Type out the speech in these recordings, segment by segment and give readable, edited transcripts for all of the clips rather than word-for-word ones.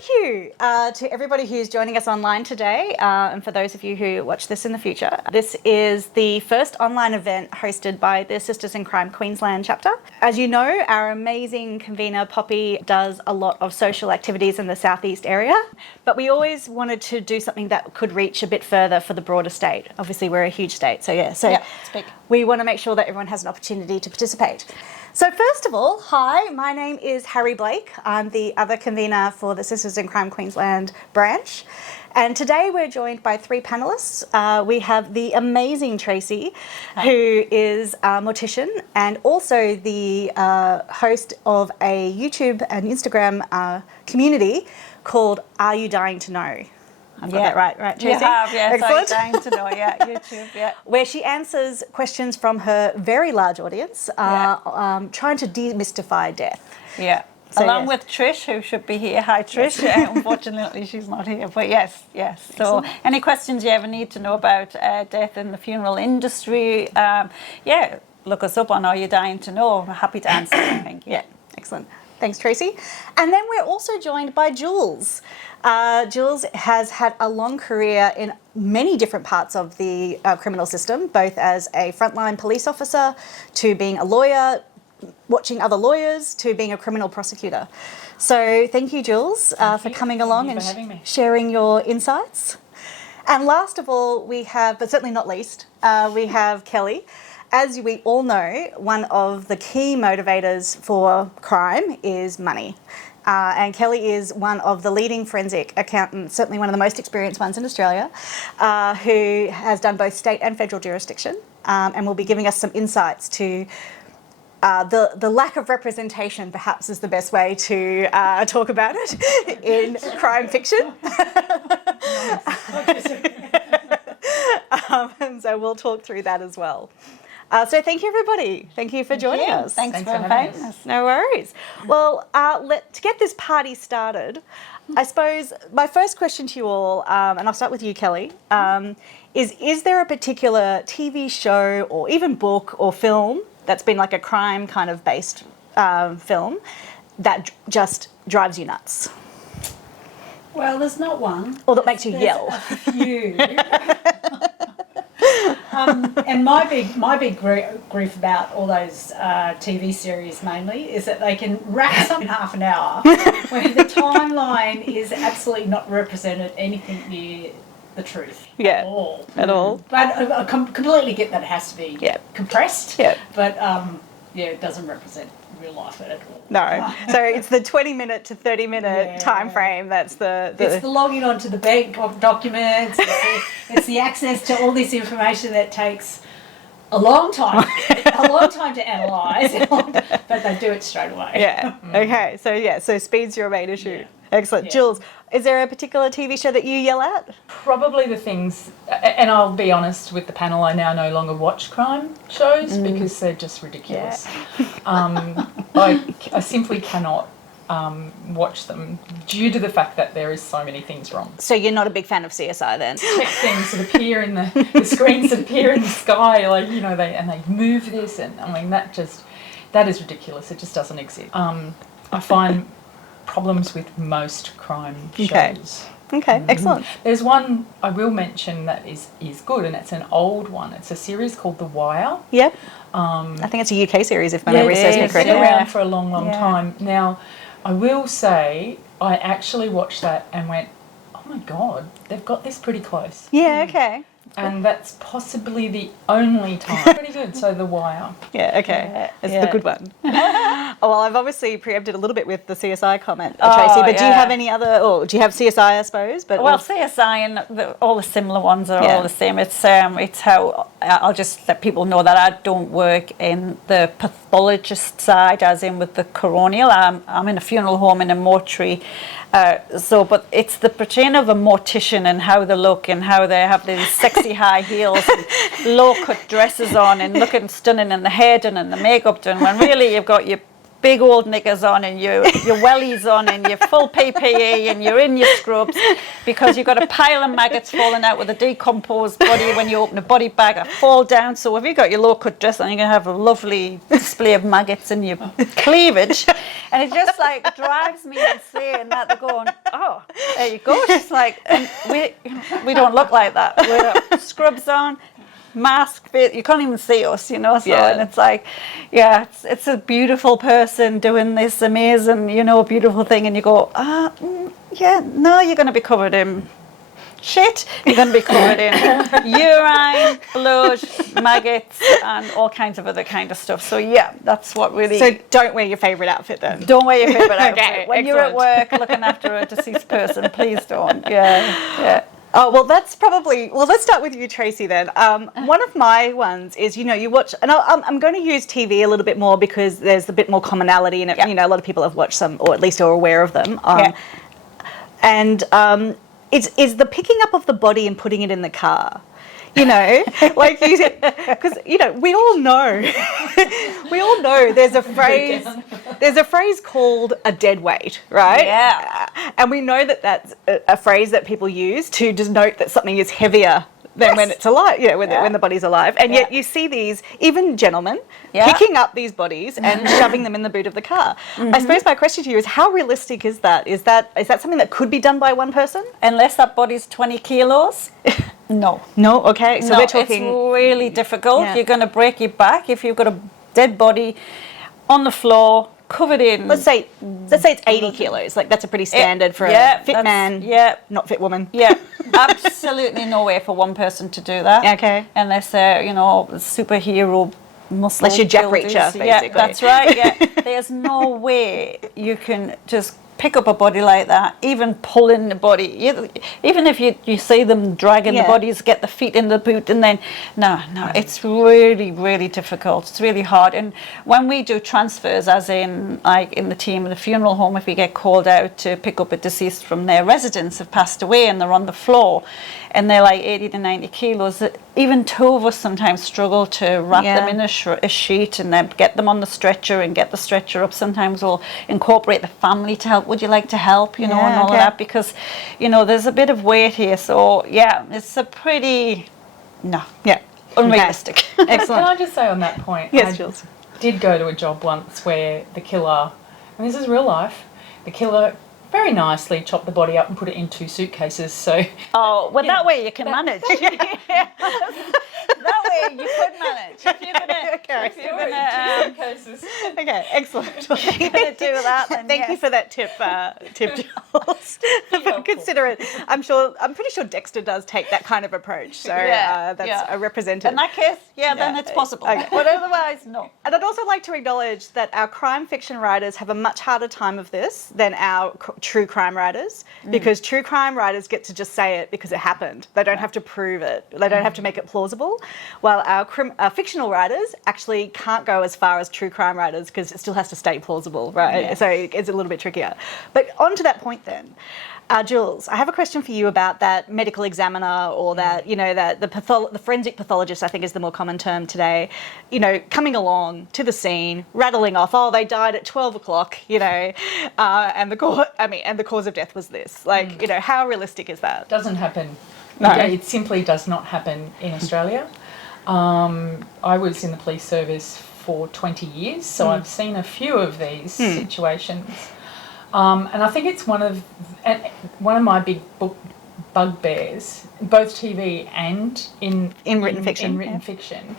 thank you to everybody who's joining us online today, and for those of you who watch this in the future. This is the first online event hosted by the Sisters in Crime Queensland chapter. As you know, our amazing convener Poppy does a lot of social activities in the southeast area, but we always wanted to do something that could reach a bit further for the broader state. Obviously, we're a huge state, so it's big. We want to make sure that everyone has an opportunity to participate. So first of all, hi, my name is Harry Blake. I'm the other convener for the Sisters in Crime Queensland branch. And today we're joined by three panellists. We have the amazing Tracy, who is a mortician and also the host of a YouTube and Instagram community called Are You Dying to Know? I've got that right, Tracy? You have, yes. Excellent. I'm dying to know, YouTube, Where she answers questions from her very large audience, trying to demystify death. Yeah. So, along with Trish, who should be here. Hi, Trish. Unfortunately, she's not here. But yes. So any questions you ever need to know about death in the funeral industry, look us up on Are You Dying to Know? We're happy to answer anything. Yeah, excellent. Thanks, Tracy. And then we're also joined by Jules. Jules has had a long career in many different parts of the criminal system, both as a frontline police officer to being a lawyer, watching other lawyers, to being a criminal prosecutor. So thank you, Jules, for coming along and sharing your insights. And last of all, we have, but certainly not least, we have Kelly. As we all know, one of the key motivators for crime is money. And Kelly is one of the leading forensic accountants, certainly one of the most experienced ones in Australia, who has done both state and federal jurisdiction, and will be giving us some insights to the lack of representation, perhaps, is the best way to talk about it in crime fiction. And so we'll talk through that as well. So thank you, everybody. Thank you for joining us. Thanks for having us. No worries. Well, to get this party started, I suppose my first question to you all, and I'll start with you, Kelly, is there a particular TV show or even book or film that's been like a crime kind of based film that just drives you nuts? Well, there's not one. Or that makes you yell. A few. And my big grief about all those TV series mainly is that they can rack something in half an hour when the timeline is absolutely not represented anything near the truth at all. But I completely get that it has to be compressed, but it doesn't represent real life at all. No. So it's the 20-minute to 30-minute time frame. That's It's the logging onto the bank of documents. It's the access to all this information that takes a long time to analyse, but they do it straight away. Yeah. Okay. So speed's your main issue. Yeah. Excellent. Yeah. Jules, is there a particular TV show that you yell at? Probably the things, and I'll be honest with the panel, I now no longer watch crime shows because they're just ridiculous. Yeah. I simply cannot watch them due to the fact that there is so many things wrong. So you're not a big fan of CSI then? Text things that appear in the screens that appear in the sky, they move this, and I mean that is ridiculous. It just doesn't exist. I find problems with most crime shows. Okay, excellent. There's one I will mention that is good, and it's an old one. It's a series called The Wire. Yep. I think it's a UK series, if my memory serves me correctly. It's been around for a long time. Now, I will say I actually watched that and went, oh my God, they've got this pretty close. Yeah, okay. And that's possibly the only time. Pretty good. So The Wire. Yeah, okay. It's the good one. Well, I've obviously preempted a little bit with the CSI comment, Tracy, but do you have any other, or do you have CSI, I suppose? But CSI and all the similar ones are all the same. It's how, I'll just let people know that I don't work in the pathologist side, as in with the coronial. I'm in a funeral home in a mortuary. But it's the portraying of a mortician and how they look and how they have these sexy high heels and low-cut dresses on and looking stunning in the hair done and the makeup done, when really you've got your big old knickers on and your wellies on and your full PPE and you're in your scrubs because you've got a pile of maggots falling out with a decomposed body when you open a body bag or fall down. So if you've got your low-cut dress on, you're going to have a lovely display of maggots in your cleavage. And it just like drives me insane that they're going, oh, there you go. It's like, and we don't look like that. We're scrubs on, mask, you can't even see us, you know, so, and it's like, yeah, it's a beautiful person doing this amazing, you know, beautiful thing, and you go, yeah, no, you're going to be covered in shit, you're going to be covered in urine, blood, maggots, and all kinds of other kind of stuff. So yeah, that's what really... So don't wear your favourite outfit then. Don't wear your favourite outfit. Okay, when you're at work looking after a deceased person, please don't. Yeah. Oh, well, that's probably... Well, let's start with you, Tracy, then. One of my ones is, you know, you watch... And I'm going to use TV a little bit more because there's a bit more commonality in it. You know, a lot of people have watched some, or at least are aware of them. And it's the picking up of the body and putting it in the car. You know, like, because, you know, we all know there's a phrase called a dead weight, right? Yeah. And we know that that's a phrase that people use to denote that something is heavier than when it's alive, you know, when the body's alive. And yet you see these, even gentlemen, picking up these bodies and shoving them in the boot of the car. I suppose my question to you is, how realistic is that? Is that something that could be done by one person? Unless that body's 20 kilos. No. No? Okay. So we're talking... it's really difficult. Yeah. You're going to break your back if you've got a dead body on the floor, covered in... Let's say it's 80 kilos. Like, that's a pretty standard for a fit man, not fit woman. Yeah. Absolutely no way for one person to do that. Okay. Unless they're, you know, superhero muscle Unless you're Jack builders. Reacher, basically. Yeah, that's right. Yeah. There's no way you can just pick up a body like that, even pulling the body. Even if you see them dragging the bodies, get the feet in the boot, and then no, it's really, really difficult. It's really hard. And when we do transfers, as in like in the team of the funeral home, if we get called out to pick up a deceased from their residence have passed away and they're on the floor, and they're like 80 to 90 kilos, even two of us sometimes struggle to wrap them in a sheet and then get them on the stretcher and get the stretcher up. Sometimes we'll incorporate the family to help. Would you like to help? You know, and all of that, because, you know, there's a bit of weight here. So, yeah, it's a pretty, unrealistic. Okay. Can Excellent. I just say on that point, Yes, Jules. did go to a job once where the killer, and this is real life, the killer very nicely chopped the body up and put it in 2 suitcases. So that way you can manage. That way you could manage. If you're gonna, suitcases. Okay, excellent. if you're gonna do that, then Thank you for that tip, Jules. Consider it. I'm pretty sure Dexter does take that kind of approach. So that's a representative. in that case, then it's possible. Okay. But otherwise, no. And I'd also like to acknowledge that our crime fiction writers have a much harder time of this than our true crime writers, because true crime writers get to just say it because it happened. They don't have to prove it. They don't have to make it plausible. While our fictional writers actually can't go as far as true crime writers because it still has to stay plausible, right? Yes. So it's a little bit trickier. But on to that point then. Jules, I have a question for you about that medical examiner, or that, you know, that the forensic pathologist, I think is the more common term today, you know, coming along to the scene, rattling off, oh, they died at 12 o'clock, you know, and the cause of death was this. Like, you know, how realistic is that? Doesn't happen. No. It simply does not happen in Australia. I was in the police service for 20 years, so I've seen a few of these situations. And I think it's one of my big bugbears, both TV and in written fiction. In written fiction,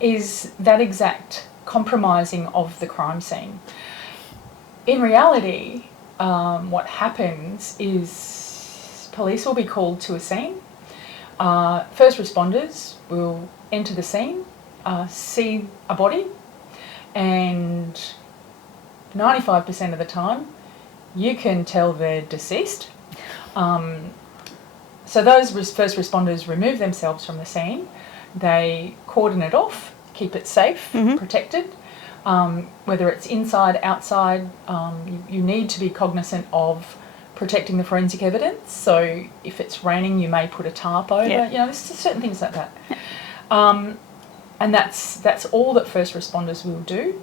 is that exact compromising of the crime scene. In reality, what happens is police will be called to a scene. First responders will enter the scene, see a body, and 95% of the time, you can tell they're deceased. So those first responders remove themselves from the scene. They cordon it off, keep it safe, protected. Whether it's inside, outside, you need to be cognizant of protecting the forensic evidence. So if it's raining, you may put a tarp over. You know, there's certain things like that. And that's all that first responders will do.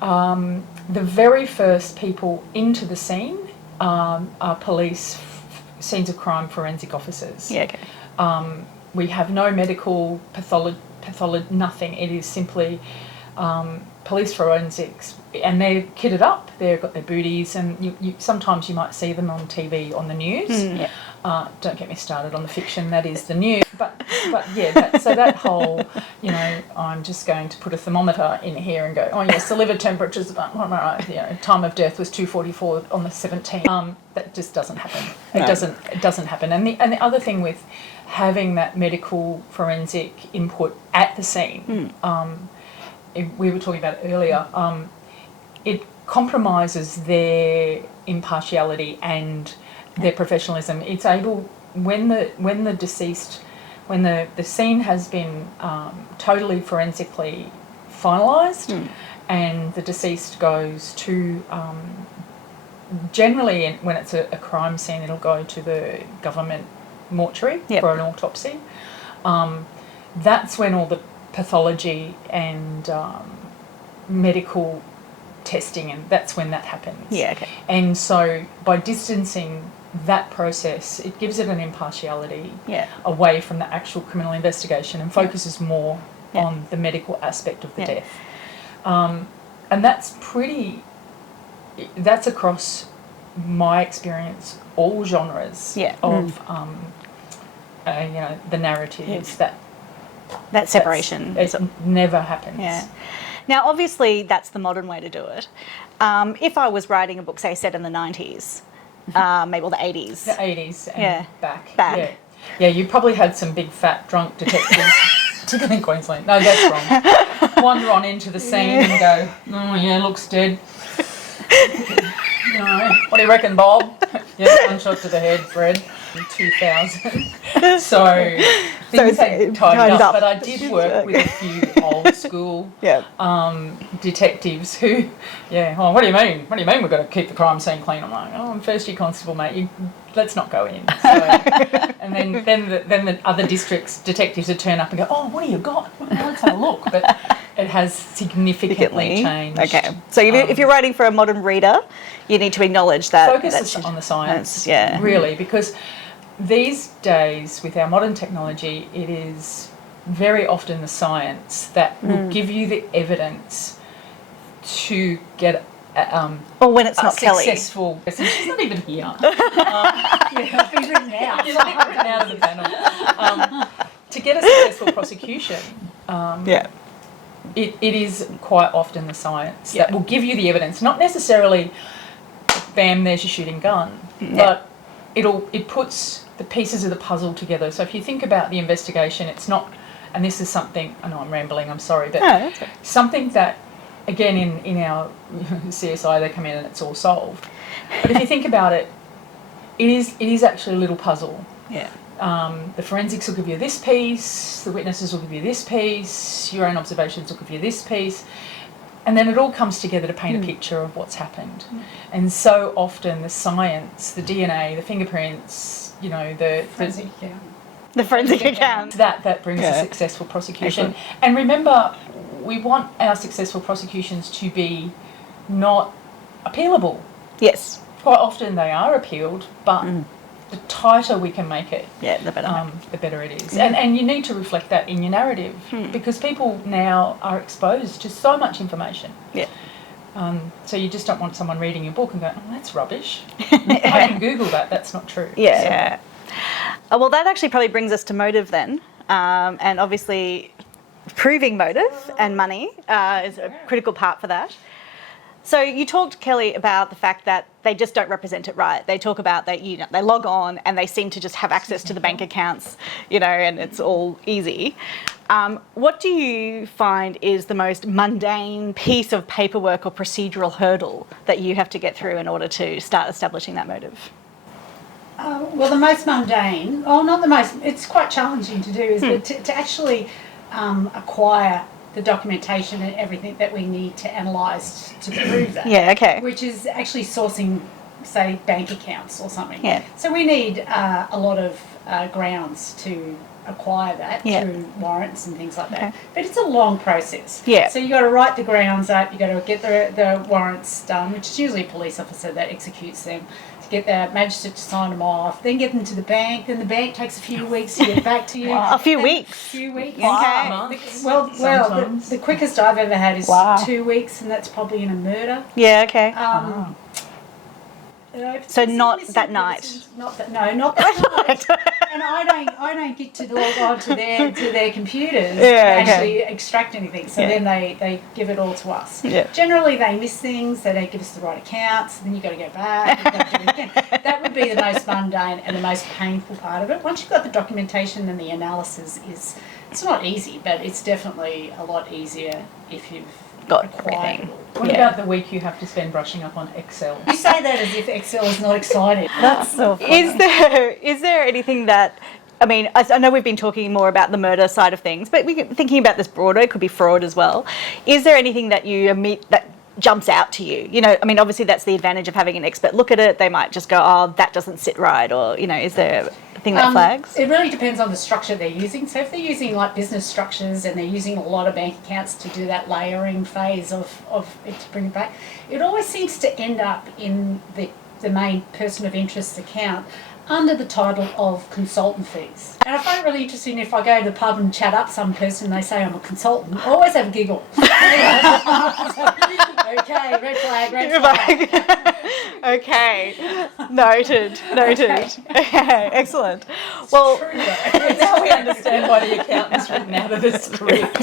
The very first people into the scene are police, scenes of crime forensic officers. Yeah, okay. We have no medical nothing. It is simply police forensics, and they're kitted up. They've got their booties, and you sometimes you might see them on TV on the news. Yeah. Don't get me started on the fiction that is the news. But yeah, so that whole, I'm just going to put a thermometer in here and go, oh yes, the liver temperature's about, time of death was 244 on the 17th. That just doesn't happen. No. It doesn't happen. And the other thing with having that medical forensic input at the scene, we were talking about it earlier, it compromises their impartiality and their professionalism. It's able, when the deceased, when the scene has been totally forensically finalised, and the deceased goes to, generally when it's a crime scene, it'll go to the government mortuary for an autopsy. That's when all the pathology and medical testing, and that's when that happens. Yeah, okay. And so by distancing that process, it gives it an impartiality away from the actual criminal investigation and focuses more on the medical aspect of the death. And that's across my experience, all genres of the narratives. That separation. It never happens. Yeah. Now, obviously, that's the modern way to do it. If I was writing a book, say, set in the 90s, maybe or the 80s. The 80s and back. Yeah, you probably had some big, fat, drunk detectives, particularly in Queensland. No, that's wrong. Wander on into the scene and go, oh, yeah, looks dead. What do you reckon, Bob? Yeah, gunshot to the head, Fred. In 2000. So things had tightened up. But I did work with a few old school detectives who, what do you mean? What do you mean we've got to keep the crime scene clean? I'm like, I'm first year constable, mate. Let's not go in. So, and then the other districts detectives would turn up and go, oh, what do you got? Let's have a look. But it has significantly changed. Okay. So if you're writing for a modern reader, you need to acknowledge that. Focus on the science, really, because these days with our modern technology, it is very often the science that will give you the evidence to get or when it's not successful. She's not even here. It's been written out. She's been written out of the panel. To get a successful prosecution, it is quite often the science that will give you the evidence, not necessarily, bam, there's your shooting gun, but it puts the pieces of the puzzle together. So if you think about the investigation, it's not, and this is something, I know I'm rambling, I'm sorry, but something that, again, in our CSI, they come in and it's all solved. But if you think about it, it is actually a little puzzle. Yeah. The forensics will give you this piece, the witnesses will give you this piece, your own observations will give you this piece, and then it all comes together to paint a picture of what's happened. And so often the science, the DNA, the fingerprints, the forensic account. That brings a successful prosecution. Excellent. And remember, we want our successful prosecutions to be not appealable. Yes. Quite often they are appealed, but the tighter we can make it, the better it is. And you need to reflect that in your narrative because people now are exposed to so much information. Yeah. So you just don't want someone reading your book and going, oh, that's rubbish. I can Google that, that's not true. Yeah. Well, that actually probably brings us to motive then. And obviously proving motive and money is a critical part for that. So you talked, Kelly, about the fact that they just don't represent it right. They talk about that, they log on and they seem to just have access to the bank accounts, and it's all easy. What do you find is the most mundane piece of paperwork or procedural hurdle that you have to get through in order to start establishing that motive? Well, the most mundane, not the most, it's quite challenging to do, is to actually acquire the documentation and everything that we need to analyse to prove that. Yeah, okay. Which is actually sourcing, say, bank accounts or something. Yeah. So we need a lot of grounds to acquire that Yeah. through warrants and things like that. Okay. But it's a long process. Yeah. So you got to write the grounds up. You got to get the warrants done, which is usually a police officer that executes them. To get the magistrate to sign them off, then get them to the bank. Then the bank takes a few weeks to get back to you. A few Then weeks. A few weeks. Okay. Months, Well, sometimes. the quickest I've ever had is Wow. 2 weeks, and that's probably in a murder. Yeah, okay. So it's not missing that night? persons- Not that. No, not that night. And I don't get to log on to their computers Yeah, and okay. actually extract anything. So Yeah. then they give it all to us. Yeah. Generally, they miss things. They don't give us the right accounts. Then you got to go back. You've got to do it again. That would be the most mundane and the most painful part of it. Once you've got the documentation and the analysis it's not easy, but it's definitely a lot easier if you've Got acquired everything. it all. What Yeah. about the week you have to spend brushing up on Excel? You say that as if Excel is not exciting. That's so funny. Is there anything that, I mean, I know we've been talking more about the murder side of things, but thinking about this broader, it could be fraud as well. Is there anything that you meet that jumps out to you? You know, I mean, obviously that's the advantage of having an expert look at it. They might just go, oh, that doesn't sit right, or, you know, is there a thing that flags? It really depends on the structure they're using. So if they're using like business structures and they're using a lot of bank accounts to do that layering phase of it to bring it back, it always seems to end up in the main person of interest account under the title of consultant fees. And I find it really interesting if I go to the pub and chat up some person and they say I'm a consultant, I always have a giggle. Okay, red flag, red flag. Okay, noted. Okay, excellent. Well, True though. Now we understand why the accountant's written out of the script.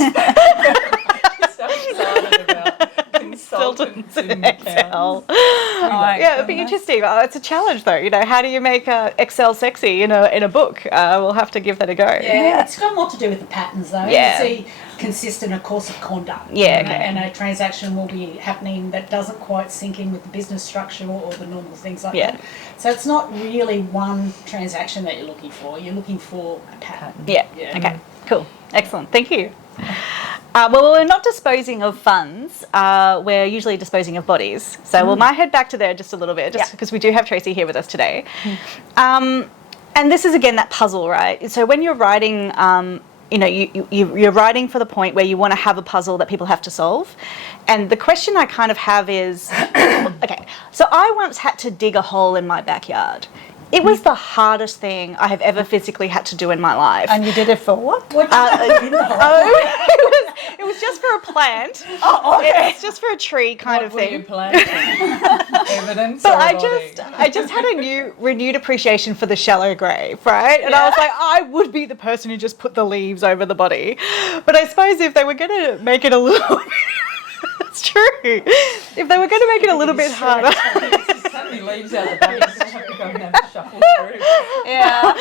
So excited about consultants in Excel. accounts. Yeah, it'd be interesting. It's a challenge, though. You know, how do you make Excel sexy in a book? We'll have to give that a go. Yeah, it's got more to do with the patterns though. Yeah. You see consistent a course of conduct. Yeah, And, okay. and a transaction will be happening that doesn't quite sync in with the business structure or the normal things like Yeah. that. So it's not really one transaction that you're looking for. You're looking for a pattern. Yeah. Yeah. Okay. Cool. Excellent. Thank you. Well, we're not disposing of funds. We're usually disposing of bodies. So we might head back to there just a little bit, just because we do have Tracy here with us today. And this is again that puzzle, right? So when you're writing, you know, you're writing for the point where you want to have a puzzle that people have to solve. And the question I kind of have is, okay, so I once had to dig a hole in my backyard. It was the hardest thing I have ever physically had to do in my life. And you did it for what? What It was just for a plant. Oh, okay. It's just for a tree kind What of were you thing. planting? Evidence But or a I body? just had a renewed appreciation for the shallow grave, right? And I was like, I would be the person who just put the leaves over the body. But I suppose if they were going to make it a little it's true. If they were going to make it a little bit harder. So many leaves out the back, you just have to go and have a shuffle through. Yeah.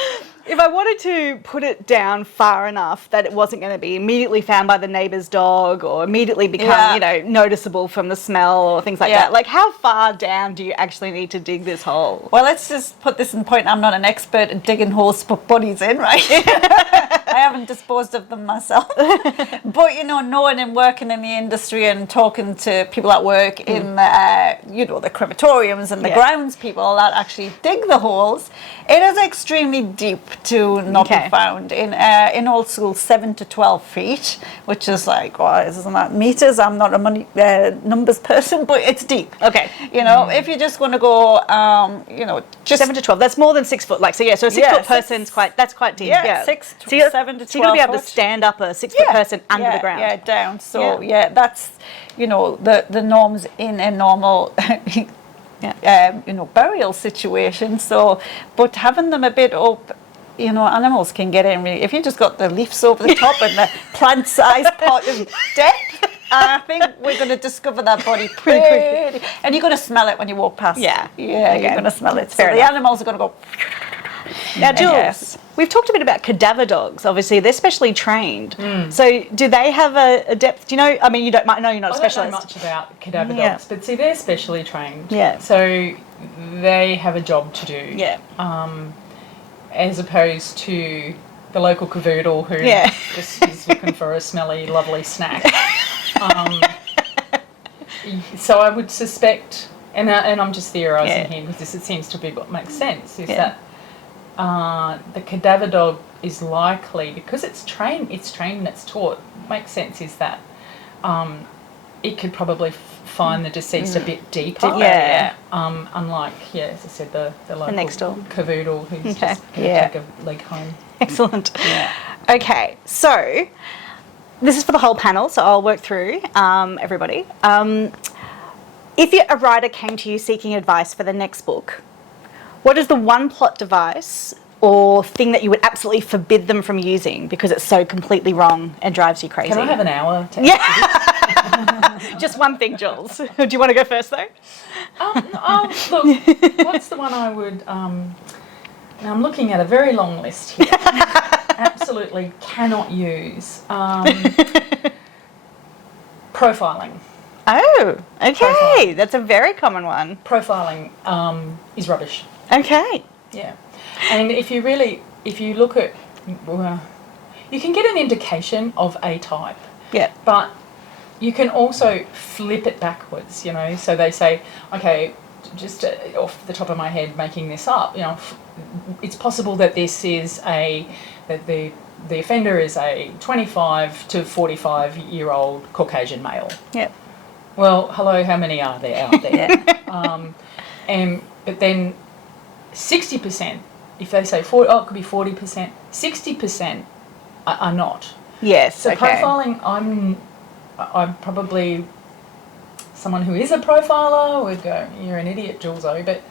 If I wanted to put it down far enough that it wasn't going to be immediately found by the neighbour's dog or immediately become, you know, noticeable from the smell or things like that. Like, how far down do you actually need to dig this hole? Well, let's just put this in point. I'm not an expert at digging holes to put bodies in, right? I haven't disposed of them myself. But, you know, knowing and working in the industry and talking to people at work in, you know, the crematoriums and the grounds people that actually dig the holes, it is extremely deep to not be found. In old school, 7 to 12 feet, which is like, well, isn't that meters? I'm not a numbers person, but it's deep. Okay. You know, if you just want to go, you know, just 7 to 12. That's more than 6 foot. Like, so so a 6 foot person's quite deep. Yeah, 6 to 7 to 12 So you've got to be able to foot. stand up a 6 foot person under the ground. Yeah, down. So that's, you know, the norms in a normal you know, burial situation. So, but having them a bit up, you know, animals can get in really. If you just got the leaves over the top and the plant-sized pot of depth, I think we're going to discover that body pretty quickly. And you're going to smell it when you walk past. Yeah. You're going to smell it. So Fair the enough. animals are going to go. Now, Jules, Yes. we've talked a bit about cadaver dogs. Obviously, they're specially trained. So, do they have a depth? Do you know? I mean, I know you're not a I don't know specialist. much about cadaver Yeah. dogs, but see, they're specially trained. Yeah. So they have a job to do. Yeah. As opposed to the local cavoodle who just is looking for a smelly, lovely snack. So I would suspect, and I'm just theorising here because it seems to be what makes sense, is that the cadaver dog is likely, because it's trained and it's taught, makes sense, is that it could probably find the deceased a bit deeper. Unlike, as I said, the local next door cavoodle who's just going to take a leg home. Excellent. Okay, so this is for the whole panel, so I'll work through everybody. If a writer came to you seeking advice for the next book, what is the one plot device or thing that you would absolutely forbid them from using because it's so completely wrong and drives you crazy? Can I have an hour to answer this? Just one thing, Jules. Do you want to go first, though? Look, what's the one I would... now I'm looking at a very long list here. Absolutely cannot use. Profiling. Oh, okay. Profiling. That's a very common one. Profiling is rubbish. Okay. Yeah. And if you look at... you can get an indication of a type. Yeah. But you can also flip it backwards, you know. So they say, okay, just off the top of my head, making this up, you know, it's possible that this is that the offender is a 25 to 45-year-old Caucasian male. Yep. Well, hello, how many are there out there? But then 60%, if they say 40, it could be 40%, 60% are not. Yes. So profiling, I'm probably someone who is a profiler would go, you're an idiot, Jules-o, but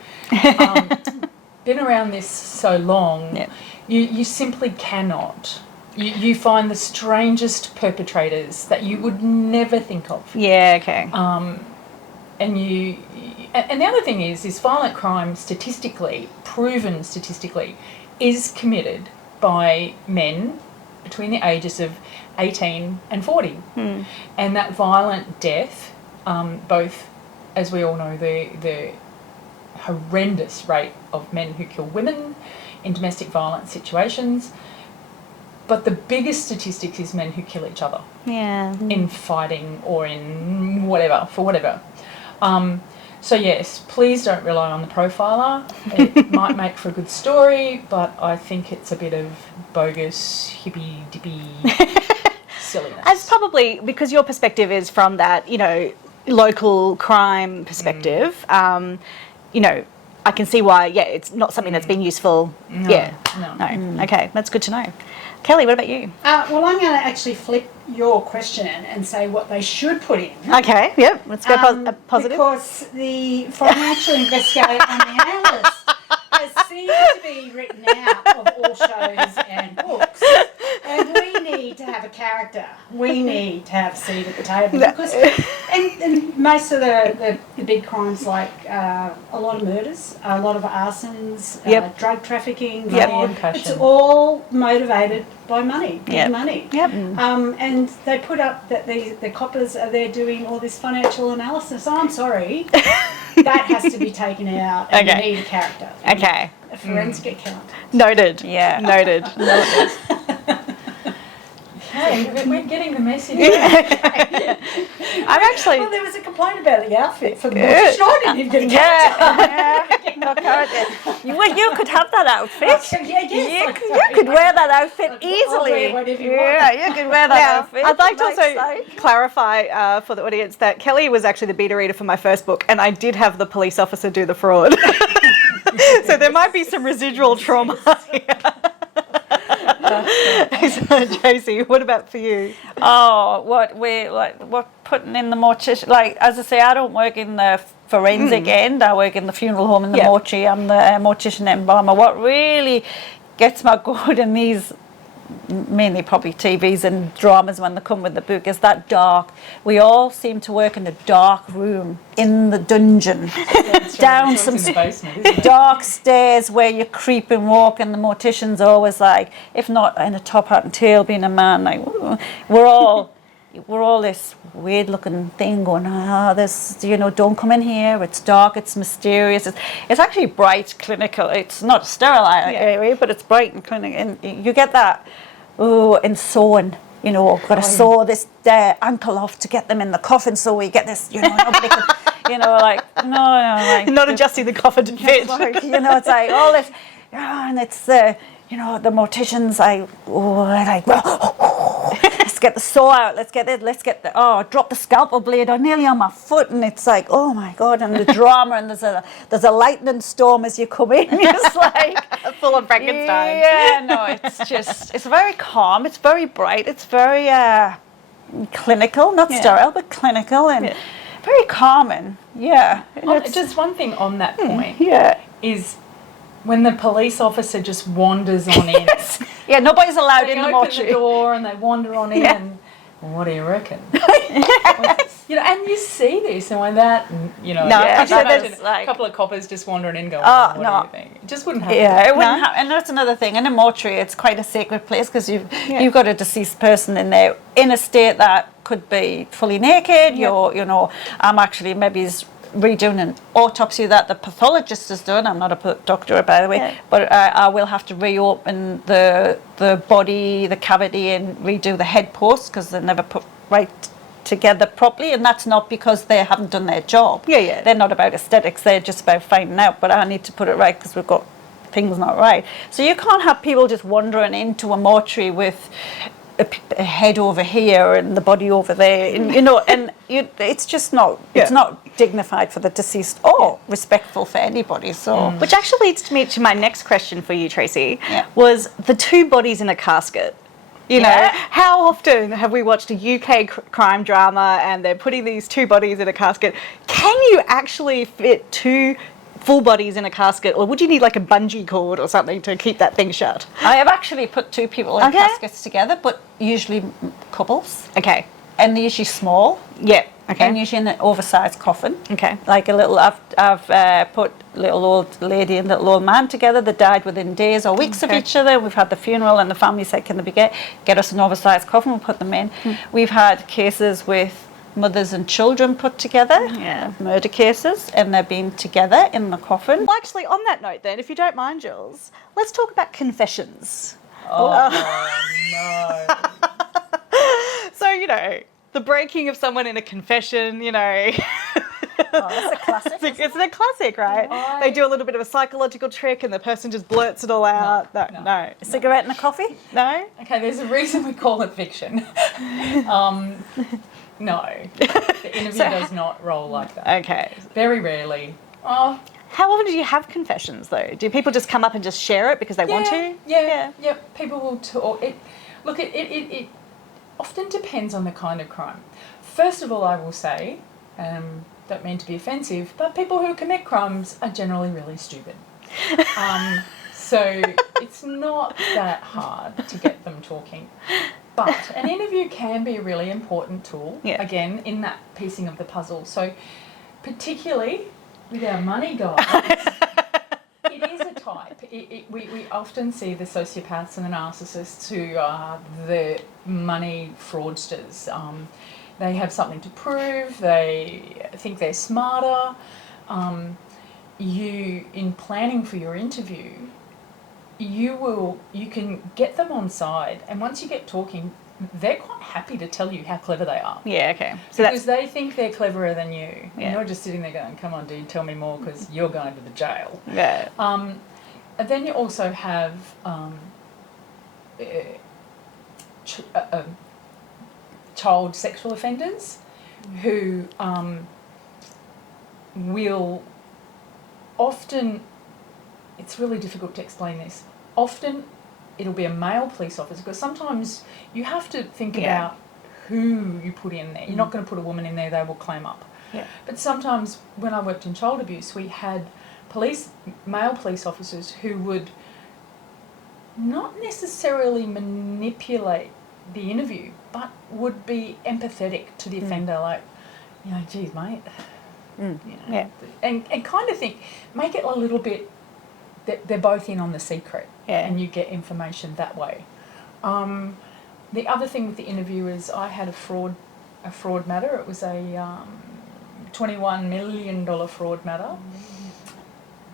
been around this so long, you simply cannot. You find the strangest perpetrators that you would never think of. Yeah, okay. And the other thing is violent crime proven statistically, is committed by men between the ages of 18 and 40. And that violent death, both, as we all know, the horrendous rate of men who kill women in domestic violence situations, but the biggest statistics is men who kill each other in fighting or in for whatever. So yes, please don't rely on the profiler. It might make for a good story, but I think it's a bit of bogus, hippy-dippy silliness. As probably, because your perspective is from that, you know, local crime perspective, you know, I can see why, it's not something that's been useful. No. Okay, that's good to know. Kelly, what about you? Well, I'm going to actually flip your question and say what they should put in. Okay, let's go positive. Because the financial investigator and the analyst has seemed to be written out of all shows and books. And we need to have a character. We need to have a seat at the table. Because, and most of the big crimes, like a lot of murders, a lot of arsons, drug trafficking, it's all motivated by money, big money. And they put up that the coppers are there doing all this financial analysis. I'm sorry, that has to be taken out, and you need a character. Okay. A forensic account. Noted. Noted. Hey, we're getting the message. I'm actually... Well, there was a complaint about the outfit for the Mortician. I didn't even get a character. You could have that outfit. You could wear that outfit easily. I'll wear whatever you want. You could wear that outfit. I'd like to also clarify for the audience that Kelly was actually the beta reader for my first book, and I did have the police officer do the fraud. So there might be some residual trauma here. Excellent, Tracy. What about for you? Oh, what putting in the mortician? Like, as I say, I don't work in the forensic end. I work in the funeral home and the mortuary. I'm the mortician embalmer. What really gets my goat in these, mainly probably TVs and dramas when they come with the book, is that dark. We all seem to work in a dark room in the dungeon, down some dark stairs where you creep and walk, and the mortician's always like, if not in a top hat and tail, being a man, like we're all this weird looking thing going, this, don't come in here, it's dark, it's mysterious, it's actually bright, clinical, it's not sterile area, but it's bright and clinical, and you get that, and sewing, got to sew this ankle off to get them in the coffin, so we get this, nobody can, like, not adjusting the coffin to fit. It's like all this, and it's, you know, the morticians, let's get the saw out, drop the scalpel blade, I'm nearly on my foot, and it's like, oh my God, and the drama, and there's a lightning storm as you come in, it's like full on Frankenstein. Yeah, no, it's very calm, it's very bright, it's very clinical, not sterile, but clinical, and very calming. Yeah. Just one thing on that point Yeah. is when the police officer just wanders on in. Yeah, nobody's allowed They in the open mortuary. the door and they wander on in. Yeah. And what do you reckon? You know, and you see this, and when that, you know, No, I so can there's imagine like- a couple of coppers just wandering in, going, Oh, "What no. do you think?" It just wouldn't happen. Yeah, it wouldn't happen. And that's another thing. In a mortuary, it's quite a sacred place because you've got a deceased person in there in a state that could be fully naked. You know, I'm actually maybe redoing an autopsy that the pathologist has done. I'm not a doctor, by the way, but I will have to reopen the body, the cavity, and redo the head post because they're never put right together properly, and that's not because they haven't done their job. They're not about aesthetics, they're just about finding out, but I need to put it right because we've got things not right. So you can't have people just wandering into a mortuary with a head over here and the body over there, and, you know, and it's just not it's not dignified for the deceased or respectful for anybody. So Which actually leads me to my next question for you, Tracy, Yeah. was the two bodies in a casket. You know, Yeah. how often have we watched a UK crime drama and they're putting these two bodies in a casket? Can you actually fit two full bodies in a casket, or would you need like a bungee cord or something to keep that thing shut? I have actually put two people in Okay. caskets together, but usually couples, Okay. and they're usually small. Yeah. Okay. And usually in an oversized coffin. Okay. Like a little, I've put little old lady and little old man together that died within days or weeks of each other. We've had the funeral and the family said, can they get us an oversized coffin? We'll put them in. We've had cases with mothers and children put together, murder cases, and they're being together in the coffin. Well, actually, on that note then, if you don't mind, Jules, let's talk about confessions. Oh, no. So, you know, the breaking of someone in a confession, you know. Oh, that's a classic. It's a classic, right? They do a little bit of a psychological trick and the person just blurts it all out. No. A cigarette and a coffee? No? Okay, there's a reason we call it fiction. No, the interview does not roll like that. Okay. Very rarely. Oh, How often do you have confessions, though? Do people just come up and just share it because they want to? Yeah. People will talk. It often depends on the kind of crime. First of all, I will say, don't mean to be offensive, but people who commit crimes are generally really stupid. So it's not that hard to get them talking. But an interview can be a really important tool, again, in that piecing of the puzzle. So particularly with our money guys, it is a type. We often see the sociopaths and the narcissists who are the money fraudsters. They have something to prove. They think they're smarter. In planning for your interview, you can get them on side, and once you get talking, they're quite happy to tell you how clever they are. Yeah, okay. So Because they think they're cleverer than you. Yeah. And you're just sitting there going, come on, dude, tell me more because you're going to the jail. yeah. And then you also have child sexual offenders who will often, it's really difficult to explain this, often it'll be a male police officer because sometimes you have to think about who you put in there. You're not going to put a woman in there, they will clam up. Yeah. But sometimes when I worked in child abuse, we had male police officers who would not necessarily manipulate the interview, but would be empathetic to the offender, like, you know, geez, mate. You know, and kind of think, make it a little bit that they're both in on the secret, and you get information that way. The other thing with the interview is I had a fraud matter. It was a $21 million fraud matter.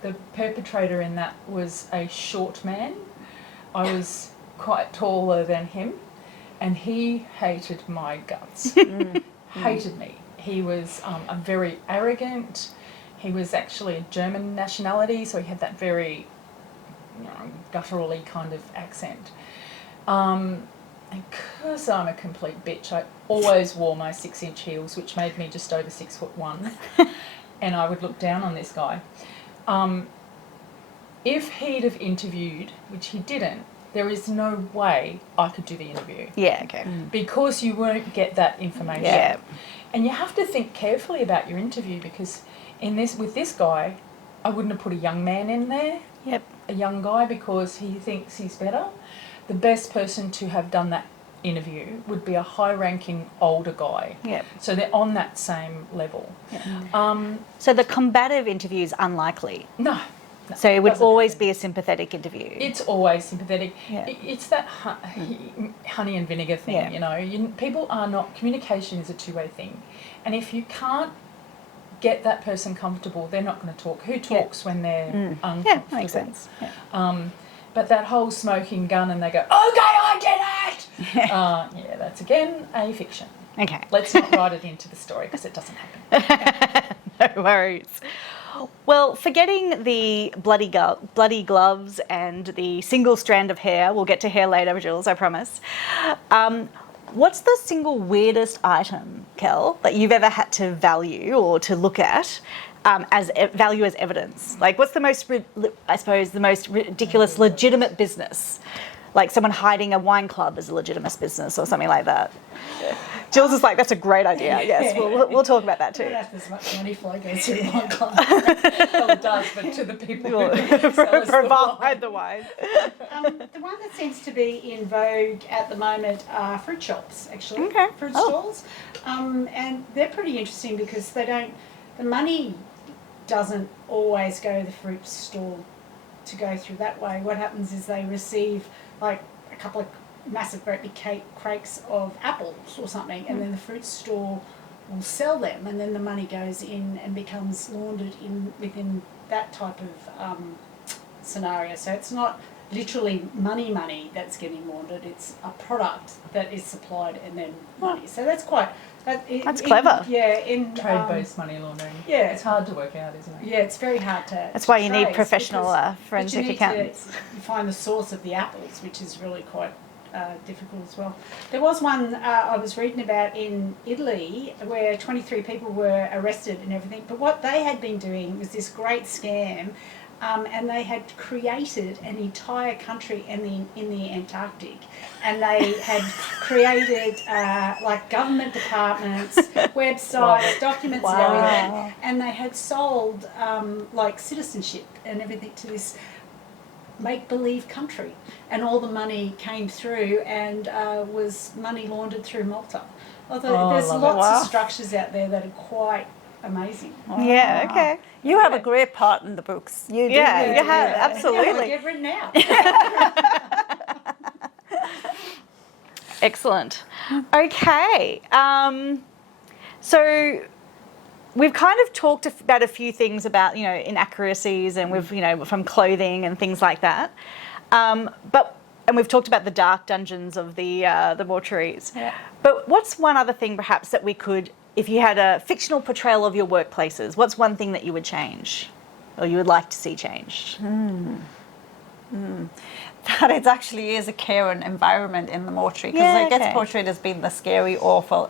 The perpetrator in that was a short man. I was quite taller than him, and he hated my guts. Hated me. He was a very arrogant. He was actually a German nationality, so he had that very gutturally kind of accent. And because I'm a complete bitch, I always wore my 6-inch heels, which made me just over 6'1", and I would look down on this guy. If he'd have interviewed, which he didn't, there is no way I could do the interview. Yeah, okay. Because you won't get that information. Yeah. And you have to think carefully about your interview, because with this guy, I wouldn't have put a young man in there, Yep. a young guy, because he thinks he's better. The best person to have done that interview would be a high-ranking older guy. Yep. So they're on that same level. So the combative interview is unlikely. No. So it would doesn't always happen. be a sympathetic interview. It's always sympathetic. Yeah. It's that honey and vinegar thing, Yeah. you know. People are not... Communication is a two-way thing. And if you can't get that person comfortable, they're not going to talk. Who talks when they're uncomfortable? Yeah, makes sense. Yeah. But that whole smoking gun and they go, okay, I did it! Yeah, that's again a fiction. Okay. Let's not write it into the story because it doesn't happen. No worries. Well, forgetting the bloody gloves and the single strand of hair, we'll get to hair later, Jules, I promise. What's the single weirdest item, Kel, that you've ever had to value or to look at value as evidence? Like, what's the most, the most ridiculous legitimate business? Like someone hiding a wine club as a legitimate business or something like that. Jules is like, that's a great idea. Yes, we'll talk about that too. I don't know if there's much money flow goes through one club. Well, it does, but to the people who sell us Provide the wine. The one that seems to be in vogue at the moment are fruit shops, actually. Okay. Fruit stalls. And they're pretty interesting because the money doesn't always go to the fruit stall to go through that way. What happens is they receive like a couple of massive great big crates of apples or something, and then the fruit store will sell them, and then the money goes in and becomes laundered within that type of scenario. So it's not literally money that's getting laundered, it's a product that is supplied and then money. So that's quite... That's clever. Trade-based money laundering. Yeah. It's hard to work out, isn't it? Yeah, it's very hard to... That's why you need trace professional because- forensic but you need accountants. to find the source of the apples, which is really quite difficult as well. There was one I was reading about in Italy where 23 people were arrested and everything, but what they had been doing was this great scam, and they had created an entire country in the Antarctic, and they had created like government departments, websites, documents and everything, and they had sold like citizenship and everything to this make-believe country, and all the money came through and was money laundered through Malta. Although there's lots of structures out there that are quite amazing. Yeah, okay. You have a great part in the books. You do. Yeah, you have, Yeah, absolutely. get written out. Excellent. Okay. So we've kind of talked about a few things about, inaccuracies, and we've, from clothing and things like that. And we've talked about the dark dungeons of the mortuaries. Yeah. But what's one other thing perhaps that we could, if you had a fictional portrayal of your workplaces, what's one thing that you would change or you would like to see changed? That it actually is a caring environment in the mortuary, because Yeah, it gets okay. portrayed as being the scary, awful.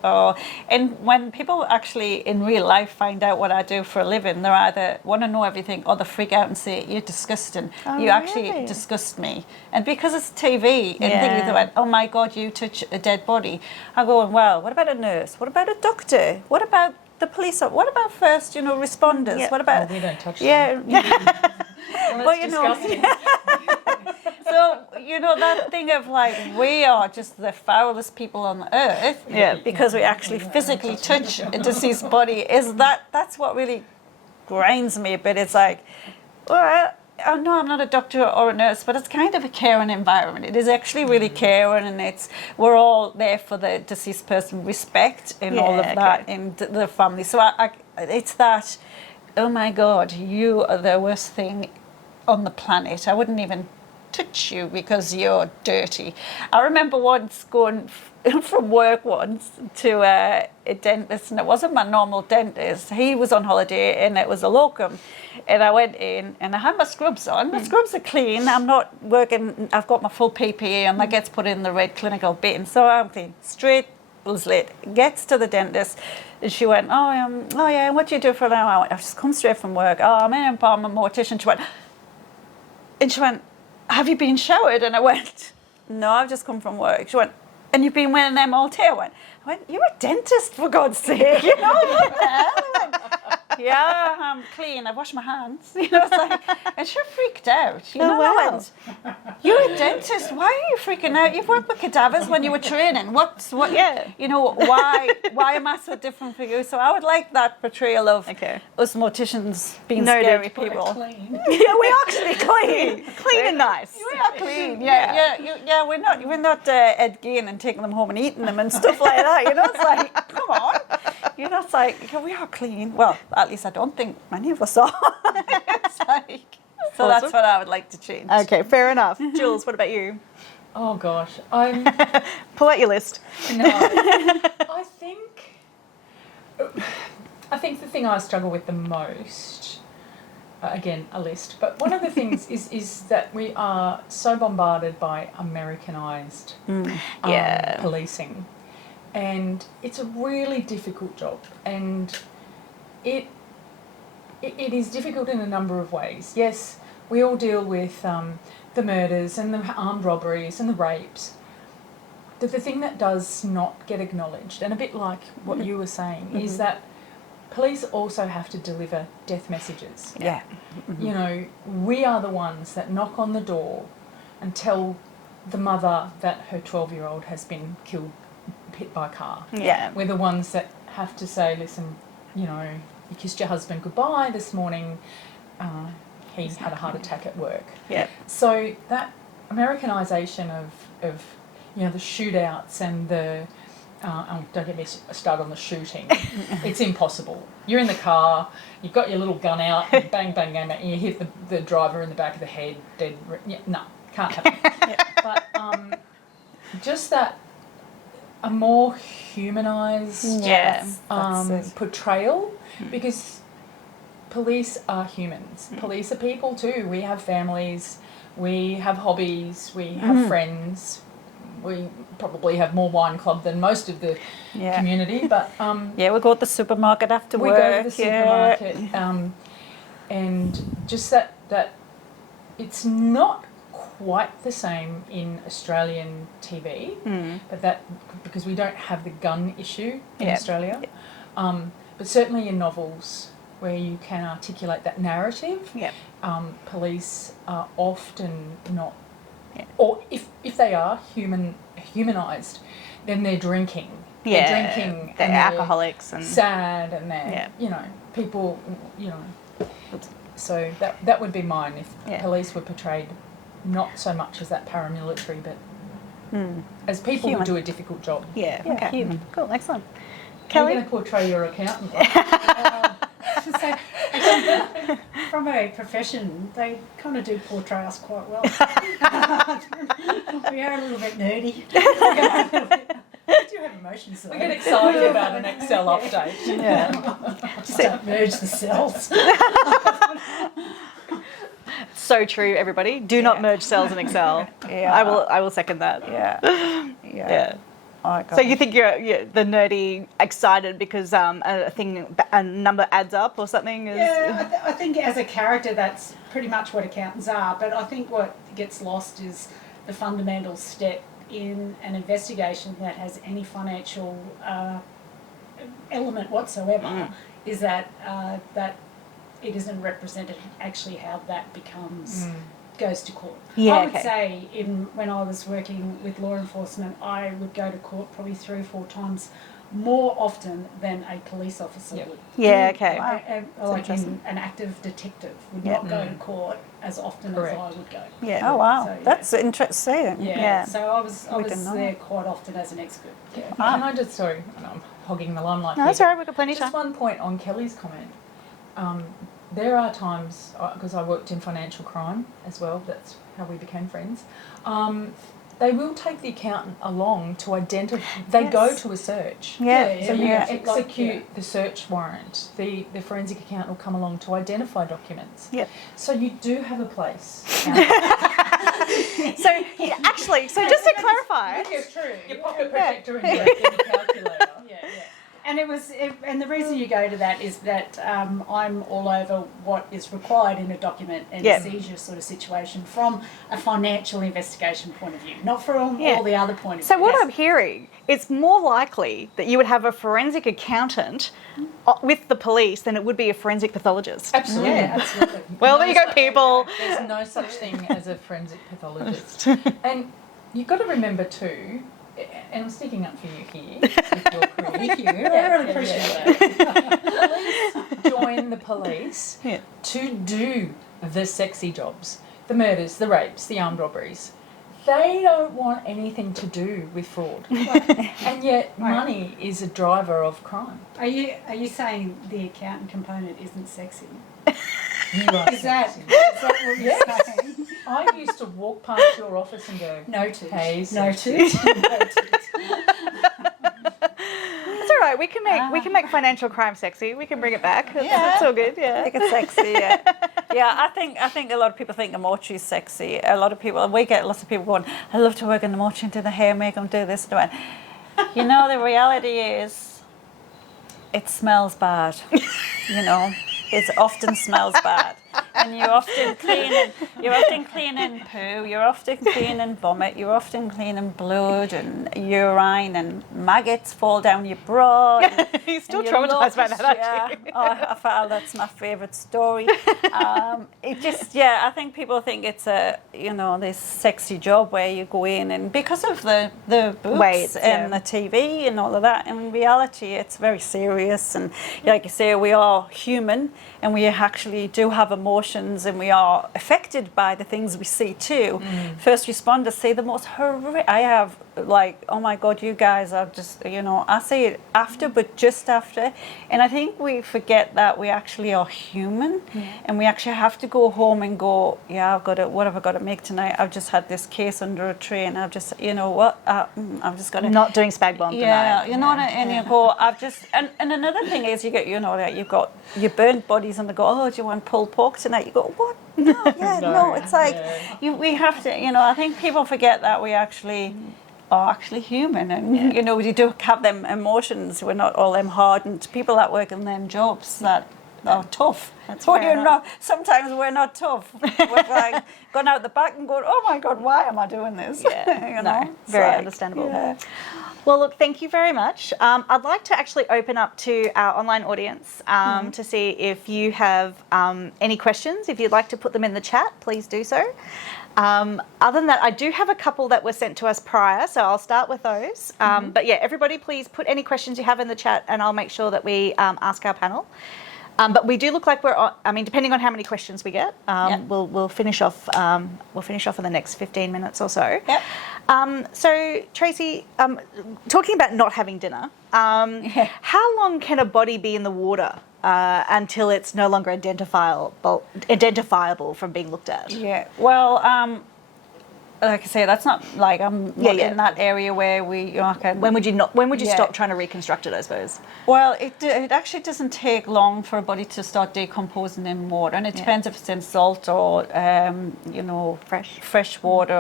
And when people actually in real life find out what I do for a living, they either want to know everything or they freak out and say, "You're disgusting. You actually really? disgust me." And because it's TV and Yeah. things, they went, "Oh my God, you touch a dead body." I go, "Well, what about a nurse? What about a doctor? What about the police? What about first, responders? Yeah. What about..." We don't touch them. Yeah. Well, Well, that's you know. disgusting. So, that thing of like, we are just the foulest people on earth, Yeah. because we actually physically touch a deceased body, that's what really grinds me a bit. It's like, all right, I know I'm not a doctor or a nurse, but it's kind of a caring environment. It is actually really caring, and we're all there for the deceased person, respect and all of Yeah, that okay. in the family. So it's that, oh my God, you are the worst thing on the planet. I wouldn't even touch you because you're dirty. I remember once going from work once to a dentist, and it wasn't my normal dentist. He was on holiday, and it was a locum. And I went in, and I had my scrubs on. My scrubs are clean. I'm not working. I've got my full PPE, and that gets put in the red clinical bin. So I'm clean. Straight was late. Gets to the dentist, and she went, oh yeah, what do you do for an hour? I went, I've just come straight from work. Oh, I'm an embalmer, mortician. She went, have you been showered? And I went, no, I've just come from work. She went, and you've been wearing them all day? I went, you're a dentist, for God's sake. You know, what the hell? I went, yeah, I'm clean. I wash my hands. You know, it's like, and she freaked out. You know, wow. I went, you're a dentist. Why are you freaking out? You've worked with cadavers when you were training. What? Yeah. You know, why am I so different for you? So I would like that portrayal of us morticians being scary people. Clean. Yeah, we're actually clean. Clean and nice. We are clean. Yeah. We're not Ed Gein and taking them home and eating them and stuff like that. You know, it's like, come on. You know, it's like, we are clean. Well, at least I don't think many of us are. It's like, so Awesome. that's what I would like to change. Okay, fair enough. Jules, what about you? Oh gosh, I'm. Pull out your list. No, I think the thing I struggle with the most, again, a list, but one of the things is that we are so bombarded by Americanized policing, and it's a really difficult job, and it is difficult in a number of ways. Yes, we all deal with the murders and the armed robberies and the rapes. But the thing that does not get acknowledged, and a bit like what you were saying, is that police also have to deliver death messages. Yeah. You know, we are the ones that knock on the door and tell the mother that her 12-year-old has been hit by a car. Yeah. We're the ones that have to say, listen, you know, you kissed your husband goodbye this morning. He had a heart attack at work. Yeah. So that Americanisation of you know, the shootouts and the don't get me started on the shooting. It's impossible. You're in the car, you've got your little gun out, and bang, bang, bang, bang, and you hit the driver in the back of the head, dead. No, can't happen. But just that a more humanised portrayal, because police are humans. Police are people too. We have families, we have hobbies, we have friends. We probably have more wine club than most of the community, but we go to the supermarket after we work. go to the supermarket, and just that it's not quite the same in Australian TV, but that because we don't have the gun issue in Australia, but certainly in novels where you can articulate that narrative, police are often not. Or if they are humanised, then they're drinking. Yeah, they're drinking. they're and alcoholics and sad, and they're you know, people, you know. So that would be mine if police were portrayed not so much as that paramilitary, but as people who do a difficult job. Yeah. Okay. Human. Cool. Excellent. How are Kelly. you going to portray your accountant? So, from a profession, they kind of do portray us quite well. We are a little bit nerdy. We do have emotions though. We get excited about an Excel update. Just don't merge the cells. So true, everybody. Do not merge cells in Excel. I will second that. Yeah. Oh, So you think you're the nerdy excited because a number adds up or something? Yeah, I think as a character that's pretty much what accountants are, but I think what gets lost is the fundamental step in an investigation that has any financial element whatsoever is that it isn't represented actually how that goes to court. I would say when I was working with law enforcement, I would go to court probably 3 or 4 times more often than a police officer would. Yeah, okay. Like an active detective would not go to court as often as I would go. Yeah. Oh wow, So, that's interesting. Yeah. So I was didn't know there quite often as an expert. Yeah. Can I just, sorry, I'm hogging the limelight No, here, that's all right. We've got plenty of just time. one point on Kelly's comment. There are times, because I worked in financial crime as well, that's how we became friends, they will take the accountant along to identify. They go to a search. Yeah. So you yeah. execute the search warrant. The forensic accountant will come along to identify documents. Yep. So you do have a place. So actually, so just to clarify, It's true. Your pocket protector and your calculator. Yeah. And the reason you go to that is that I'm all over what is required in a document and Yeah. a seizure sort of situation from a financial investigation point of view, not from all the other point of view. so what I'm hearing, it's more likely that you would have a forensic accountant with the police than it would be a forensic pathologist. Absolutely. Yeah, absolutely. Well, there you go, people. There's no such thing as a forensic pathologist. And you've got to remember too, and I'm sticking up for you here with your career. Thank you. I really appreciate that. Police join the police Yeah. to do the sexy jobs, the murders, the rapes, the armed robberies. They don't want anything to do with fraud. And yet money is a driver of crime. Are you saying the accountant component isn't sexy? You are Is that sexy. what you're Yes. saying? I used to walk past your office and go, Noted. Hey, Noted. Noted. It's all right. We can make financial crime sexy. We can bring it back. It's all good. Yeah. I think it's sexy, yeah. I think a lot of people think the mortuary is sexy. A lot of people, we get lots of people going, I love to work in the mortuary and do the hair, make them do this, do it. You know, the reality is, it smells bad. You know, it often smells bad. And you're often cleaning poo, you're often cleaning vomit, you're often cleaning blood and urine, and maggots fall down your bra. You're still and your traumatised by that, yeah. aren't you? I felt that's my favourite story. It just, I think people think it's this sexy job where you go in and because of the books Weights, and the TV and all of that, in reality it's very serious, and like you say, we are human and we actually do have emotions and we are affected by the things we see too. First responders say the most horrific. I have oh my God, you guys are just, I say it after, but just after. And I think we forget that we actually are human and we actually have to go home and go, what have I got to make tonight? I've just had this case under a tree and I've just, I've just got to. Not doing spag bomb tonight. And you go, and another thing is you get, that you've got your burnt bodies and they go, oh, do you want pulled pork tonight? You go, what? No, it's like, we have to, I think people forget that we actually are actually human, and we do have them emotions. We're not all them hardened people that work in them jobs that are tough. Sometimes we're not tough. We're like going out the back and going, oh my God, why am I doing this? Very understandable. Yeah. Well, look, thank you very much. I'd like to actually open up to our online audience to see if you have any questions. If you'd like to put them in the chat, please do so. Other than that, I do have a couple that were sent to us prior, so I'll start with those. But everybody please put any questions you have in the chat and I'll make sure that we ask our panel. But we do look like we're on, depending on how many questions we get, we'll finish off in the next 15 minutes or so. Yep. So Tracy, talking about not having dinner, how long can a body be in the water until it's no longer identifiable from being looked at? Yeah. Well, like I say, that's not like I'm not in that area where we can. When would you stop trying to reconstruct it, I suppose? Well, it actually doesn't take long for a body to start decomposing in water, and it depends if it's in salt or fresh water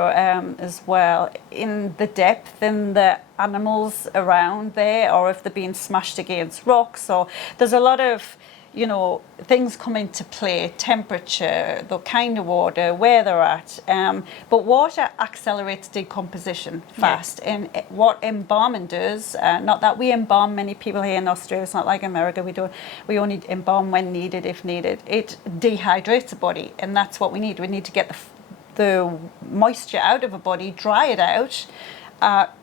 as well. In the depth, in the animals around there, or if they're being smashed against rocks, or there's a lot of things come into play, temperature, the kind of water, where they're at. But water accelerates decomposition fast. And what embalming does, not that we embalm many people here in Australia, it's not like America, we only embalm when needed, if needed. It dehydrates the body, and that's what we need. We need to get the moisture out of a body, dry it out,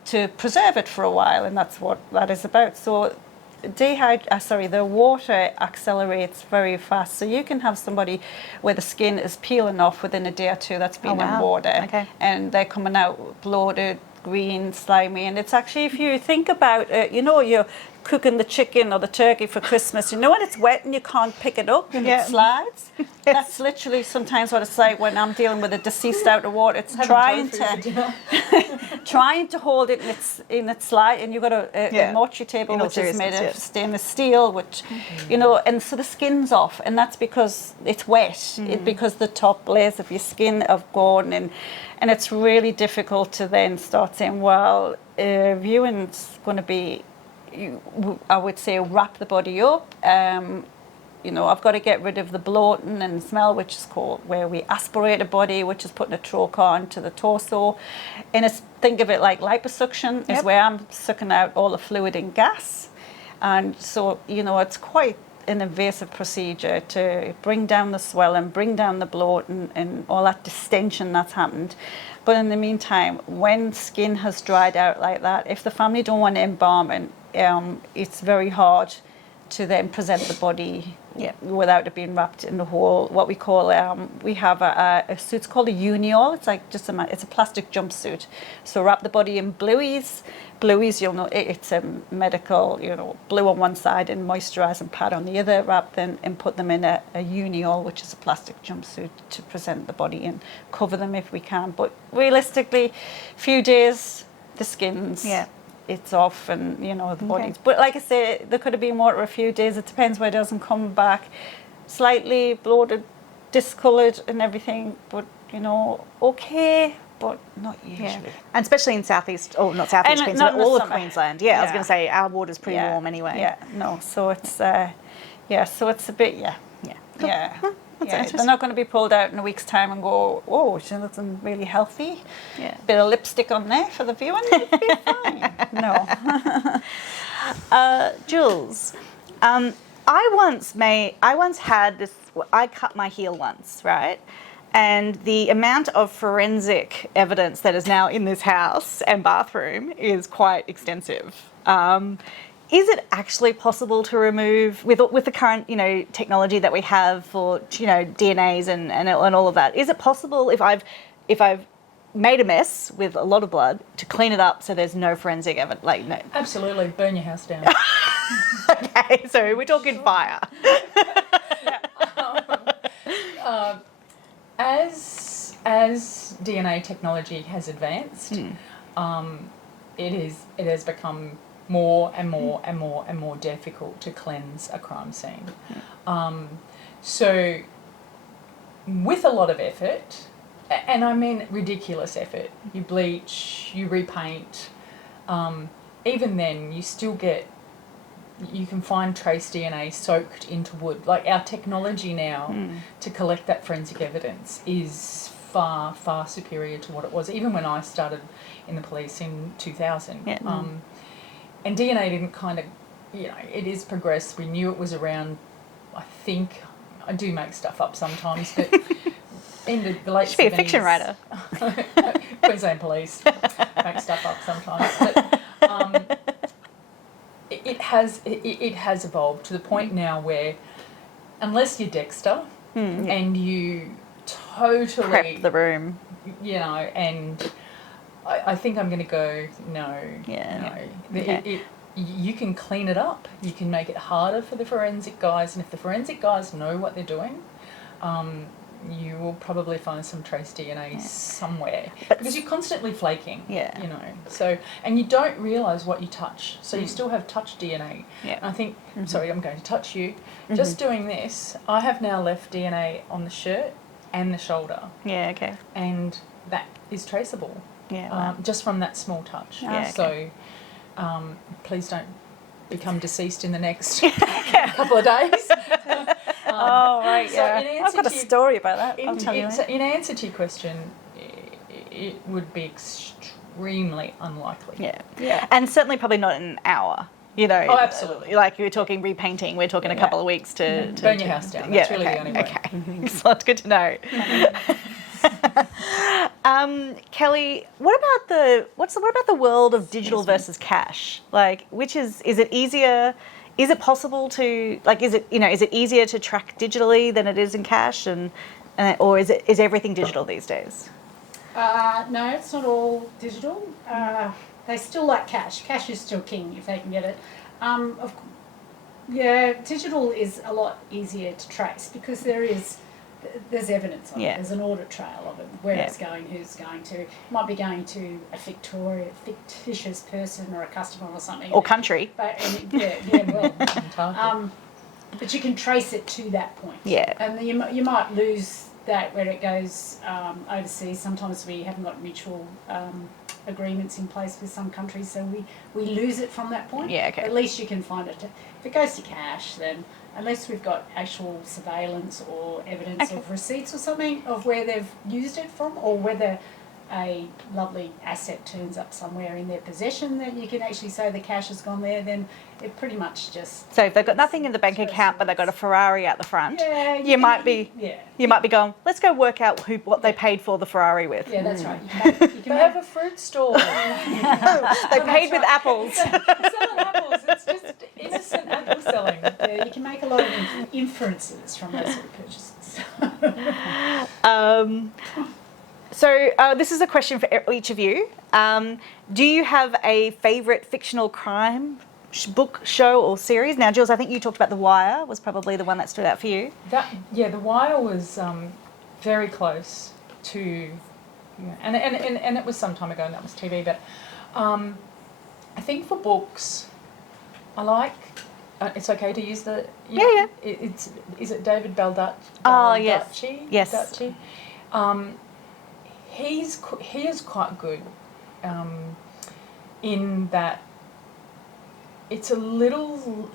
to preserve it for a while, and that's what that is about. So the water accelerates very fast. So you can have somebody where the skin is peeling off within a day or two that's been in water. And they're coming out bloated, green, slimy. And it's actually, if you think about it, you're cooking the chicken or the turkey for Christmas, when it's wet and you can't pick it up and it slides. That's literally sometimes what it's like when I'm dealing with a deceased out of water. It's trying to trying to hold it in its light, and you've got a mortuary table which is made of stainless steel, which and so the skin's off, and that's because it's wet, because the top layers of your skin have gone, and it's really difficult to then start saying, well, viewing's going to be, I would say, wrap the body up. I've got to get rid of the bloating and smell, which is called where we aspirate a body, which is putting a trocar into the torso. And think of it like liposuction, is where I'm sucking out all the fluid and gas. And so, it's quite an invasive procedure to bring down the swelling, bring down the bloat and all that distension that's happened. But in the meantime, when skin has dried out like that, if the family don't want embalming, it's very hard to then present the body without it being wrapped in the whole, what we call, we have a suit's called a uniol. It's like it's a plastic jumpsuit. So wrap the body in blueies. Blueies, you'll know, it's a medical, blue on one side and moisturising pad on the other, wrap them and put them in a uniol, which is a plastic jumpsuit, to present the body and cover them if we can. But realistically, few days, the skin's it's off, and the body's. But like I say, there could have been water a few days. It depends where it doesn't come back, slightly bloated, discoloured, and everything. But okay, but not usually. And especially in southeast, or not southeast Queensland, but all of Queensland. I was going to say our water's pretty warm anyway. Yeah, no. So it's so it's a bit they're not going to be pulled out in a week's time and go, oh, she looks really healthy. Yeah. Bit of lipstick on there for the viewing. It'll be fine. No. Jules, I once had this. I cut my heel once, right? And the amount of forensic evidence that is now in this house and bathroom is quite extensive. Is it actually possible to remove, with the current technology that we have for DNAs and all of that? Is it possible if I've made a mess with a lot of blood to clean it up so there's no forensic evidence? No. Absolutely, burn your house down. Okay, so we're talking fire. As DNA technology has advanced, it has become more and more difficult to cleanse a crime scene. So with a lot of effort, and I mean ridiculous effort, you bleach, you repaint, even then you can find trace DNA soaked into wood. Like, our technology now to collect that forensic evidence is far, far superior to what it was, even when I started in the police in 2000. And DNA didn't it is progressed. We knew it was around, I think, I do make stuff up sometimes, but in the late 70s. Should be a fiction writer. Queensland Police make stuff up sometimes. But it has evolved to the point now where, unless you're Dexter and you totally prep the room, and I think I'm going to go no. You can clean it up. You can make it harder for the forensic guys, and if the forensic guys know what they're doing, you will probably find some trace DNA somewhere, because you're constantly flaking. So, and you don't realise what you touch, so you still have touch DNA. And I think, sorry, I'm going to touch you. Just doing this, I have now left DNA on the shirt and the shoulder. And that is traceable. Just from that small touch. So please don't become deceased in the next couple of days. I've got a story about that. I'll tell you. In answer to your question, it would be extremely unlikely. And certainly probably not in an hour. Oh, absolutely. Like, you're talking repainting, we're talking a couple of weeks to burn your house down. That's really the only way. Okay, so that's good to know. Kelly, what about the world of digital versus cash? Like, is it easier? Is it possible to, is it easier to track digitally than it is in cash, or is everything digital these days? No, it's not all digital. They still like cash. Cash is still king if they can get it. Digital is a lot easier to trace because there's there's evidence of Yeah. it. There's an audit trail of it, where Yeah. it's going, who's going to. It might be going to a fictitious person or a customer or something. Or country. But well. Antarctic. But you can trace it to that point. Yeah. And you might lose that when it goes overseas. Sometimes we haven't got mutual agreements in place with some countries, so we lose it from that point. Yeah, okay. At least you can find it. If it goes to cash, then unless we've got actual surveillance or evidence of receipts or something of where they've used it from, or whether a lovely asset turns up somewhere in their possession, then you can actually say the cash has gone there, then it pretty much just... So if they've got nothing in the bank account, but they've got a Ferrari out the front, Yeah, you might be going, let's go work out what they paid for the Ferrari with. Yeah, that's right. You They can have a fruit store. They paid with apples. Selling apples. It's just innocent apple selling. yeah, you can make a lot of inferences from those sort of purchases. So this is a question for each of you. Do you have a favourite fictional crime book, show or series? Now, Jules, I think you talked about The Wire was probably the one that stood out for you. The Wire was very close to, and it was some time ago, and that was TV. But I think for books, I like. It's okay to use the. Yeah. Is it David Baldacci? Oh yes. Yes. Baldacci? He is quite good in that it's a little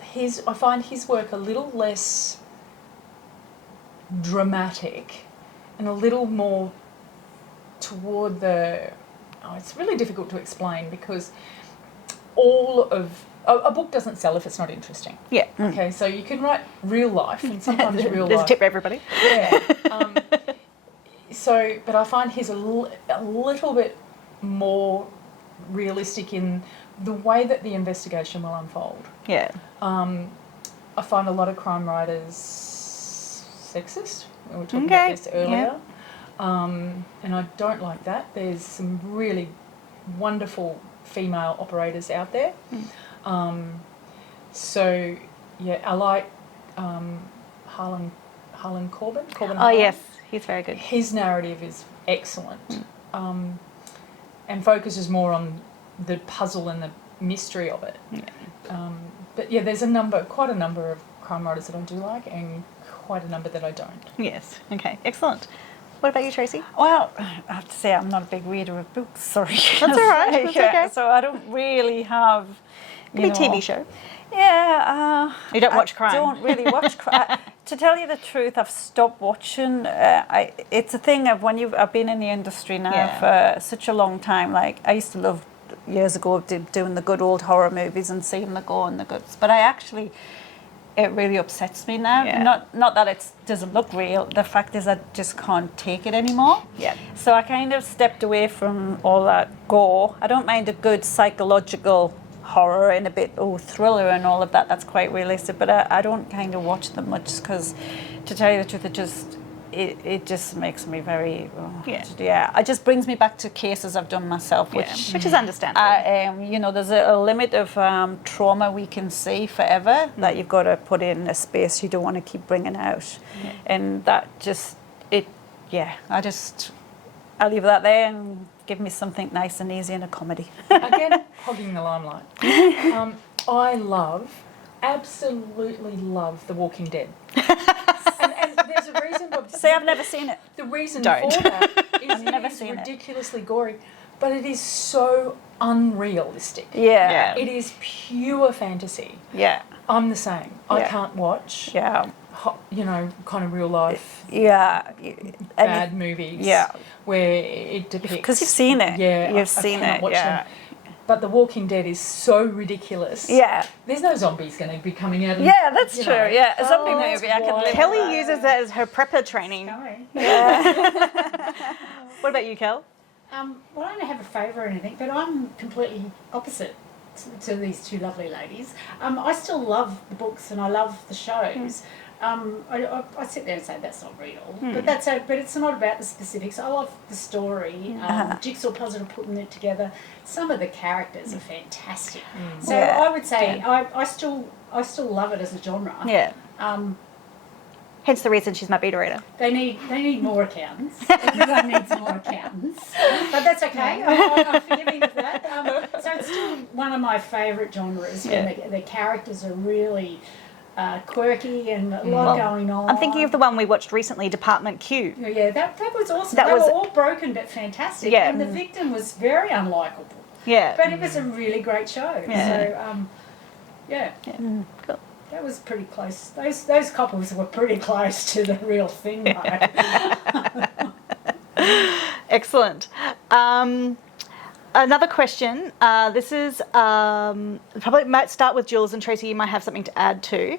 I find his work a little less dramatic and a little more toward it's really difficult to explain because all of a book doesn't sell if it's not interesting. Yeah. Okay, so you can write real life and sometimes real There's life. a tip for everybody. Yeah. But I find he's a little bit more realistic in the way that the investigation will unfold. Yeah. I find a lot of crime writers sexist. We were talking about this earlier. And I don't like that. There's some really wonderful female operators out there. I like Harlan Corbin. Oh yes, he's very good. His narrative is excellent, and focuses more on the puzzle and the mystery of it. Yeah. There's quite a number of crime writers that I do like, and quite a number that I don't. Yes. Okay. Excellent. What about you, Tracy? Well, I have to say I'm not a big reader of books, sorry. That's all right. That's okay. So I don't really have... Maybe a TV show. Yeah. You don't watch crime? I don't really watch crime. To tell you the truth, I've stopped watching. It's a thing of when I've been in the industry now for such a long time. Like, I used to love, years ago, doing the good old horror movies and seeing the gore and the goods. But it really upsets me now. Yeah. Not that it doesn't look real. The fact is I just can't take it anymore. Yeah. So I kind of stepped away from all that gore. I don't mind a good psychological horror and a bit thriller and all of that. That's quite realistic. But I don't kind of watch them much because, to tell you the truth, it just makes me very it just brings me back to cases I've done myself, which is understandable. There's a limit of trauma we can see forever that you've got to put in a space you don't want to keep bringing out, and that just I'll leave that there and give me something nice and easy in a comedy. Again, hogging the limelight. I absolutely love The Walking Dead. And there's a reason. See, I've never seen it. The reason Don't. for that is I've never it is seen it. ridiculously gory, but it is so unrealistic. Yeah. It is pure fantasy. Yeah. I'm the same. I Yeah. can't watch, Yeah. kind of real life Yeah. bad movies where it depicts... Because you've seen it. Yeah. You've seen cannot it. watch Yeah. them. But The Walking Dead is so ridiculous. Yeah. There's no zombies going to be coming out. And, Yeah, that's you true. know. Yeah. A zombie that's movie, I can wild. live Kelly with that. uses that as her prepper training. Sorry. What about you, Kel? Well, I don't have a favourite or anything, but I'm completely opposite to these two lovely ladies. I still love the books and I love the shows. I sit there and say that's not real, but it's not about the specifics. I love the story, jigsaw puzzle, putting it together. Some of the characters are fantastic. So I would say I still love it as a genre. Yeah. Hence the reason she's my beta reader. They need more accountants. Everyone needs more accountants, but that's okay. I'm forgiving of that. So it's still one of my favourite genres. Yeah. When the characters are really quirky and a lot going on. I'm thinking of the one we watched recently, Department Q. Yeah, that was awesome. That They was- were all broken but fantastic. Yeah. And the victim was very unlikable. Yeah. But it was a really great show. Yeah. So, Cool. that was pretty close. Those couples were pretty close to the real thing, though. Excellent. Another question. This is probably might start with Jules, and Tracy, you might have something to add too.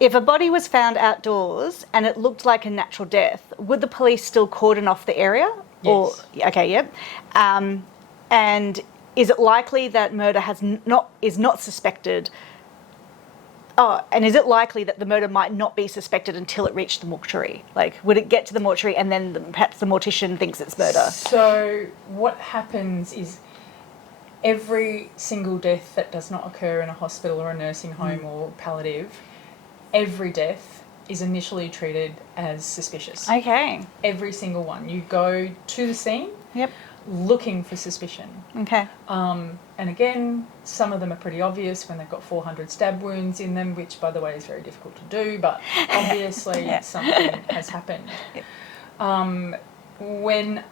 If a body was found outdoors and it looked like a natural death, would the police still cordon off the area? Yes. Okay, yep. And is it likely that murder is not suspected? Oh, and is it likely that the murder might not be suspected until it reached the mortuary? Like, would it get to the mortuary and then perhaps the mortician thinks it's murder? So what happens is every single death that does not occur in a hospital or a nursing home or palliative, every death is initially treated as suspicious. Okay. Every single one. You go to the scene Yep. looking for suspicion. Okay. And again, some of them are pretty obvious when they've got 400 stab wounds in them, which, by the way, is very difficult to do, but obviously Yeah. something has happened. Yep. When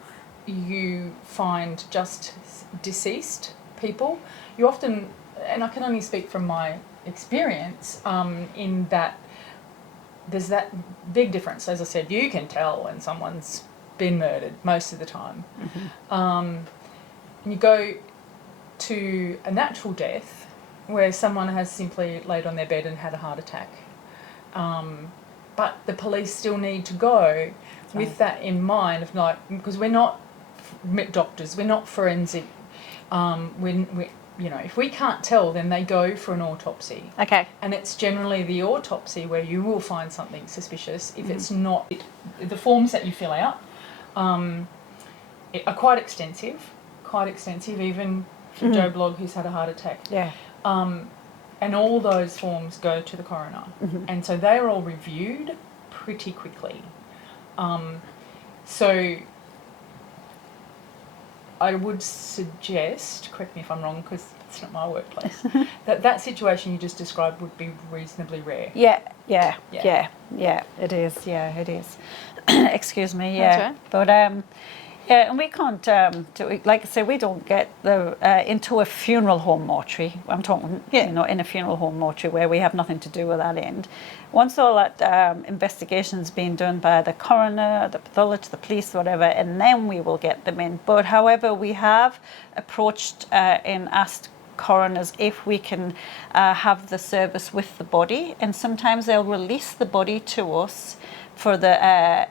you find just deceased people, you often, and I can only speak from my experience, in that there's that big difference. As I said, you can tell when someone's been murdered most of the time. And you go to a natural death where someone has simply laid on their bed and had a heart attack. But the police still need to go with that in mind, of like, because we're not doctors, we're not forensic. If we can't tell, then they go for an autopsy. Okay. And it's generally the autopsy where you will find something suspicious if it's not. The forms that you fill out are quite extensive, even for Joe Blogg, who's had a heart attack. Yeah. And all those forms go to the coroner. And so they're all reviewed pretty quickly. So I would suggest, correct me if I'm wrong because it's not my workplace, that situation you just described would be reasonably rare. Yeah. It is. Yeah, it is. Excuse me. Yeah. That's right. But yeah, and we can't like I say, we don't get into a funeral home mortuary. I'm talking, in a funeral home mortuary where we have nothing to do with that end. Once all that investigation's been done by the coroner, the pathologist, the police, whatever, and then we will get them in. But however, we have approached and asked coroners if we can have the service with the body, and sometimes they'll release the body to us for the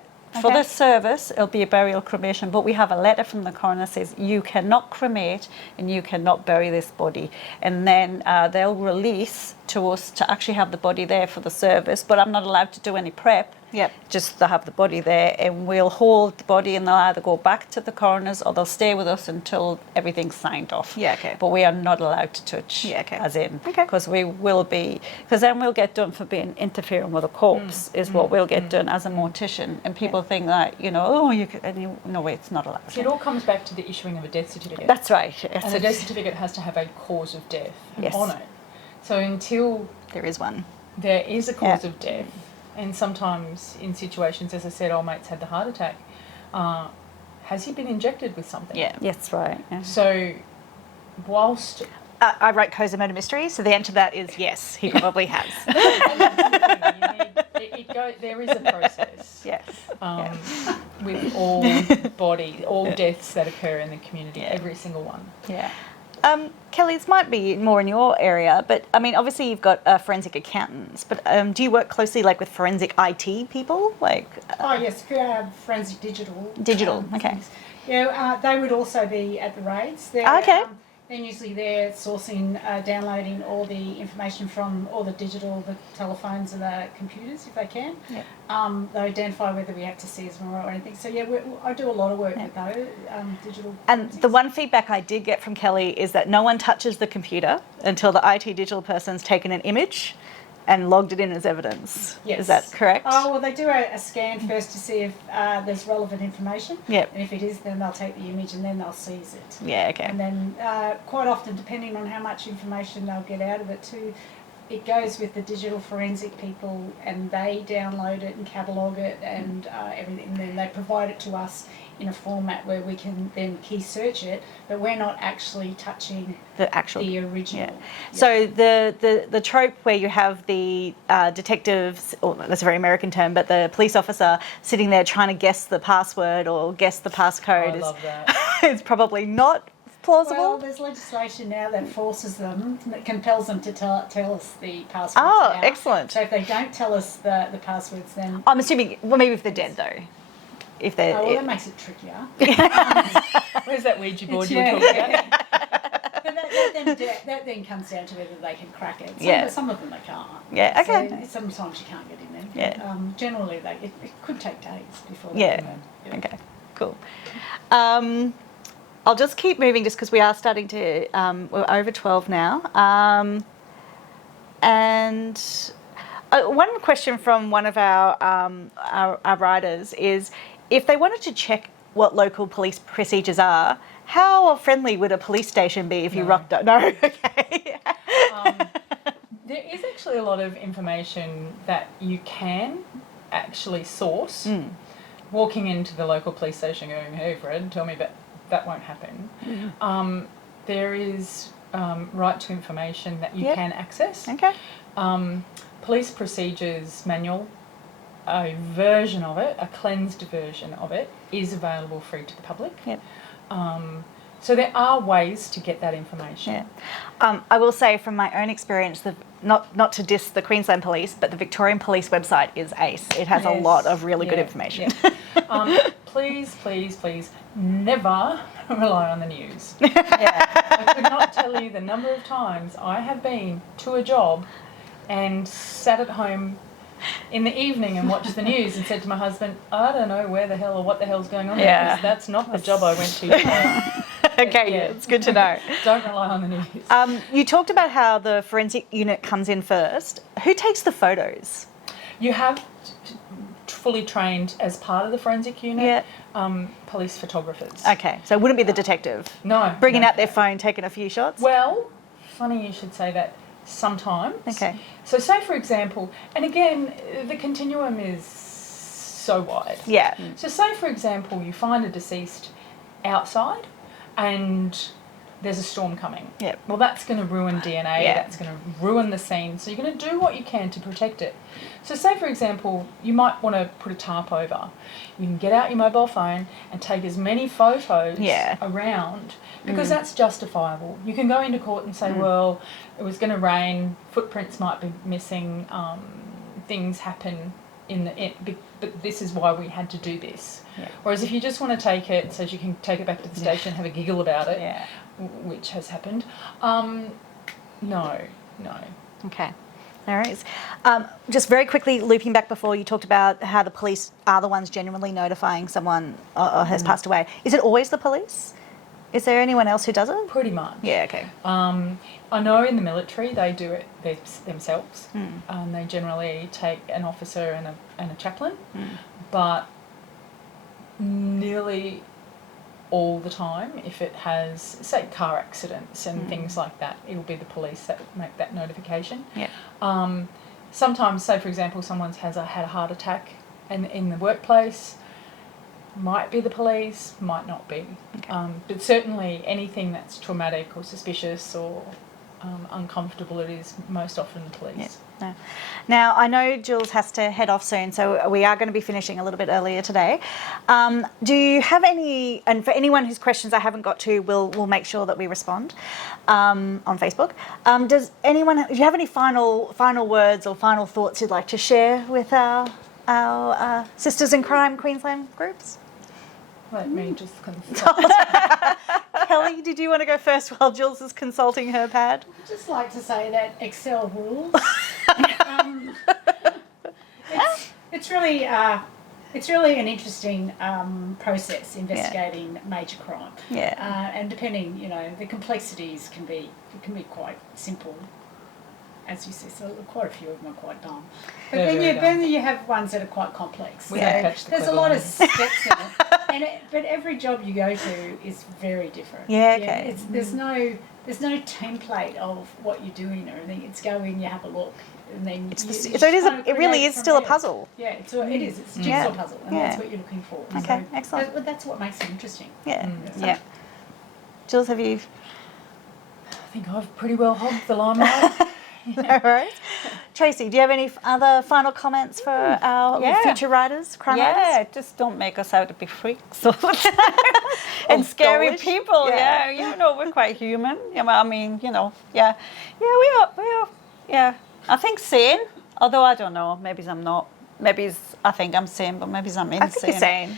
service. It'll be a burial cremation, but we have a letter from the coroner that says you cannot cremate and you cannot bury this body, and then they'll release to us to actually have the body there for the service, but I'm not allowed to do any prep. Yep. Just to have the body there, and we'll hold the body, and they'll either go back to the coroners or they'll stay with us until everything's signed off. Yeah, okay. But we are not allowed to touch, as in, because we will be, because then we'll get done for being interfering with a corpse, is what we'll get done as a mortician, and people think that, no way, it's not allowed. It all comes back to the issuing of a death certificate. That's right. And the death certificate has to have a cause of death Yes. on it. So until There is one. there is a cause of death, and sometimes in situations, as I said, old mate's had the heart attack, has he been injected with something? Yeah. Yes, right. Yeah. So whilst... I wrote Co's a Murder Mystery, so the answer to that is yes, he probably has. There is a process. Yes. With all deaths that occur in the community, every single one. Yeah. Kelly, this might be more in your area, but I mean, obviously you've got forensic accountants, but do you work closely with forensic IT people? Oh yes, forensic digital. Digital, okay. Yeah, they would also be at the raids. They're usually there sourcing, downloading all the information from all the digital, the telephones and the computers if they can. Yeah. They identify whether we have to seize more or anything. So I do a lot of work with those digital. And forensics. the one feedback I did get from Kelly is that no one touches the computer until the IT digital person's taken an image and logged it in as evidence. Yes. Is that correct? Oh, well, they do a scan first to see if there's relevant information. Yep. And if it is, then they'll take the image and then they'll seize it. Yeah, okay. And then quite often, depending on how much information they'll get out of it too, it goes with the digital forensic people and they download it and catalogue it and everything. And then they provide it to us in a format where we can then key search it, but we're not actually touching the original. Yeah. So the trope where you have the detectives, or that's a very American term, but the police officer sitting there trying to guess the password or guess the passcode I love that. is probably not plausible. Well, there's legislation now that forces them, that compels them to tell us the passwords. Oh, now. excellent. So if they don't tell us the passwords, then... I'm assuming, well, maybe if they're dead though. If they're... Oh, well, that makes it trickier. Where's that Ouija board you Yeah. were talking about? But that then comes down to whether they can crack it. Some of them they can't. Yeah, okay. So sometimes you can't get in there. Yeah. But, generally, it could take days before they Yeah. can. Okay, cool. I'll just keep moving just because we are starting to, we're over 12 now. And one question from one of our writers is, if they wanted to check what local police procedures are, how friendly would a police station be if you rocked up? No, okay. There is actually a lot of information that you can actually source. Walking into the local police station going, hey Fred, tell me about that won't happen. There is right to information that you can access. Okay. Police procedures manual, a version of it, a cleansed version of it, is available free to the public. Yep. So there are ways to get that information. Yeah. I will say from my own experience, not to diss the Queensland Police, but the Victorian Police website is ace. It has a lot of really good information. Yeah. Please, please, please, never rely on the news. I could not tell you the number of times I have been to a job and sat at home in the evening and watched the news and said to my husband, I don't know where the hell or what the hell's going on here, because that's not the job I went to. Okay, it's good to know. Don't rely on the news. You talked about how the forensic unit comes in first. Who takes the photos? You have fully trained as part of the forensic unit police photographers. Okay, so it wouldn't be the detective? No. Bringing out their phone, taking a few shots? Well, funny you should say that. Sometimes. Okay. So say, for example, and again, the continuum is so wide. Yeah. So say, for example, you find a deceased outside and there's a storm coming. Yep. Well, that's going to ruin DNA. That's going to ruin the scene. So you're going to do what you can to protect it. So say, for example, you might want to put a tarp over. You can get out your mobile phone and take as many photos around, because that's justifiable. You can go into court and say, well, it was going to rain, footprints might be missing, things happen but this is why we had to do this. Yeah. Whereas if you just want to take it so you can take it back to the station, have a giggle about it, which has happened, no. Okay. No worries. Just very quickly, looping back before, you talked about how the police are the ones genuinely notifying someone has passed away. Is it always the police? Is there anyone else who does it? Pretty much. Yeah, okay. I know in the military they do it themselves. They generally take an officer and a chaplain, but nearly all the time, if it has, say, car accidents and things like that, it'll be the police that make that notification. Yeah. Sometimes, say, for example, someone had a heart attack and in the workplace, might be the police, might not be. Okay. But certainly anything that's traumatic or suspicious or uncomfortable, it is most often the police. Yeah. No. Now, I know Jules has to head off soon, so we are going to be finishing a little bit earlier today. Do you have any, and for anyone whose questions I haven't got to, we'll make sure that we respond on Facebook. Do you have any final words or final thoughts you'd like to share with our Sisters in Crime Queensland groups? Let me just consult. Kelly, did you want to go first while Jules is consulting her pad? I'd just like to say that Excel rules. It's really an interesting process investigating major crime. Yeah. And depending, the complexities can be quite simple as you see, so quite a few of them are quite dumb. But They're then very you have ones that are quite complex. We don't catch the There's a clever lot of ones. steps in it, but every job you go to is very different. Yeah, okay. There's no template of what you're doing or anything. It's go in, you have a look, and then So it really is still a puzzle. Yeah, it is. It's a jigsaw puzzle, and that's what you're looking for. Okay, So excellent. that's what makes it interesting. Yeah. Yeah. Jules, have you? I think I've pretty well hogged the limelight. No worries. Tracy, do you have any other final comments for our future writers, crime writers? Just don't make us out to be freaks and scary ghoulish. people. Yeah. We're quite human. I mean, we are. Yeah, I think sane. Although I don't know, maybe I'm not. Maybe I think I'm sane, but maybe I'm insane. I think you're sane.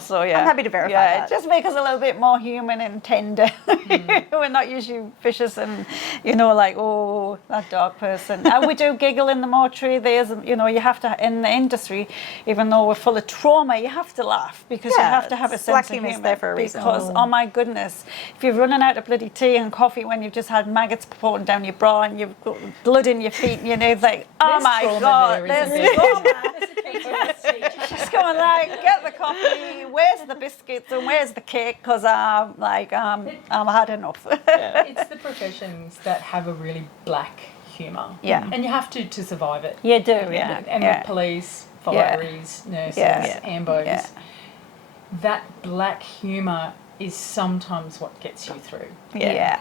So yeah. I'm happy to verify that. Just make us a little bit more human and tender. We're not usually vicious and, like, oh, that dog person. And we do giggle in the mortuary. There's, you have to, in the industry, even though we're full of trauma, you have to laugh because you have to have a sense black of humour's humour. there for a reason. Because, oh my goodness, if you're running out of bloody tea and coffee when you've just had maggots pouring down your bra and you've got blood in your feet, and it's like, oh There's my trauma God, there, there's isn't there? trauma. She's Going like, get the coffee, where's the biscuits and where's the cake? Because I'm had enough. It's the professions that have a really black humour. Yeah. And you have to survive it. You do, yeah. And the police, fireys, nurses, ambos. Yeah. That black humour is sometimes what gets you through. Yeah.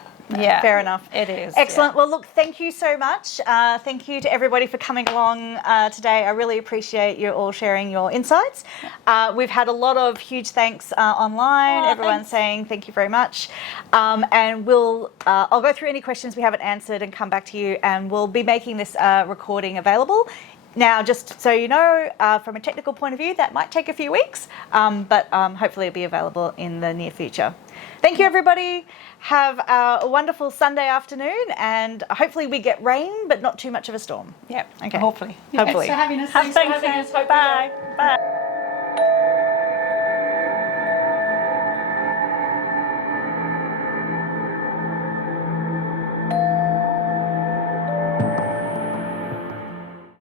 Fair enough. It is. Excellent. Well, look, thank you so much. Thank you to everybody for coming along today. I really appreciate you all sharing your insights. We've had a lot of huge thanks online. Everyone's saying thank you very much. And I'll go through any questions we haven't answered and come back to you. And we'll be making this recording available. Now, just so you know, from a technical point of view, that might take a few weeks, but hopefully it'll be available in the near future. Thank you, everybody. Have a wonderful Sunday afternoon, and hopefully we get rain, but not too much of a storm. Yep. Okay. Hopefully. Thanks for having us. Thanks for having us. Bye. Bye.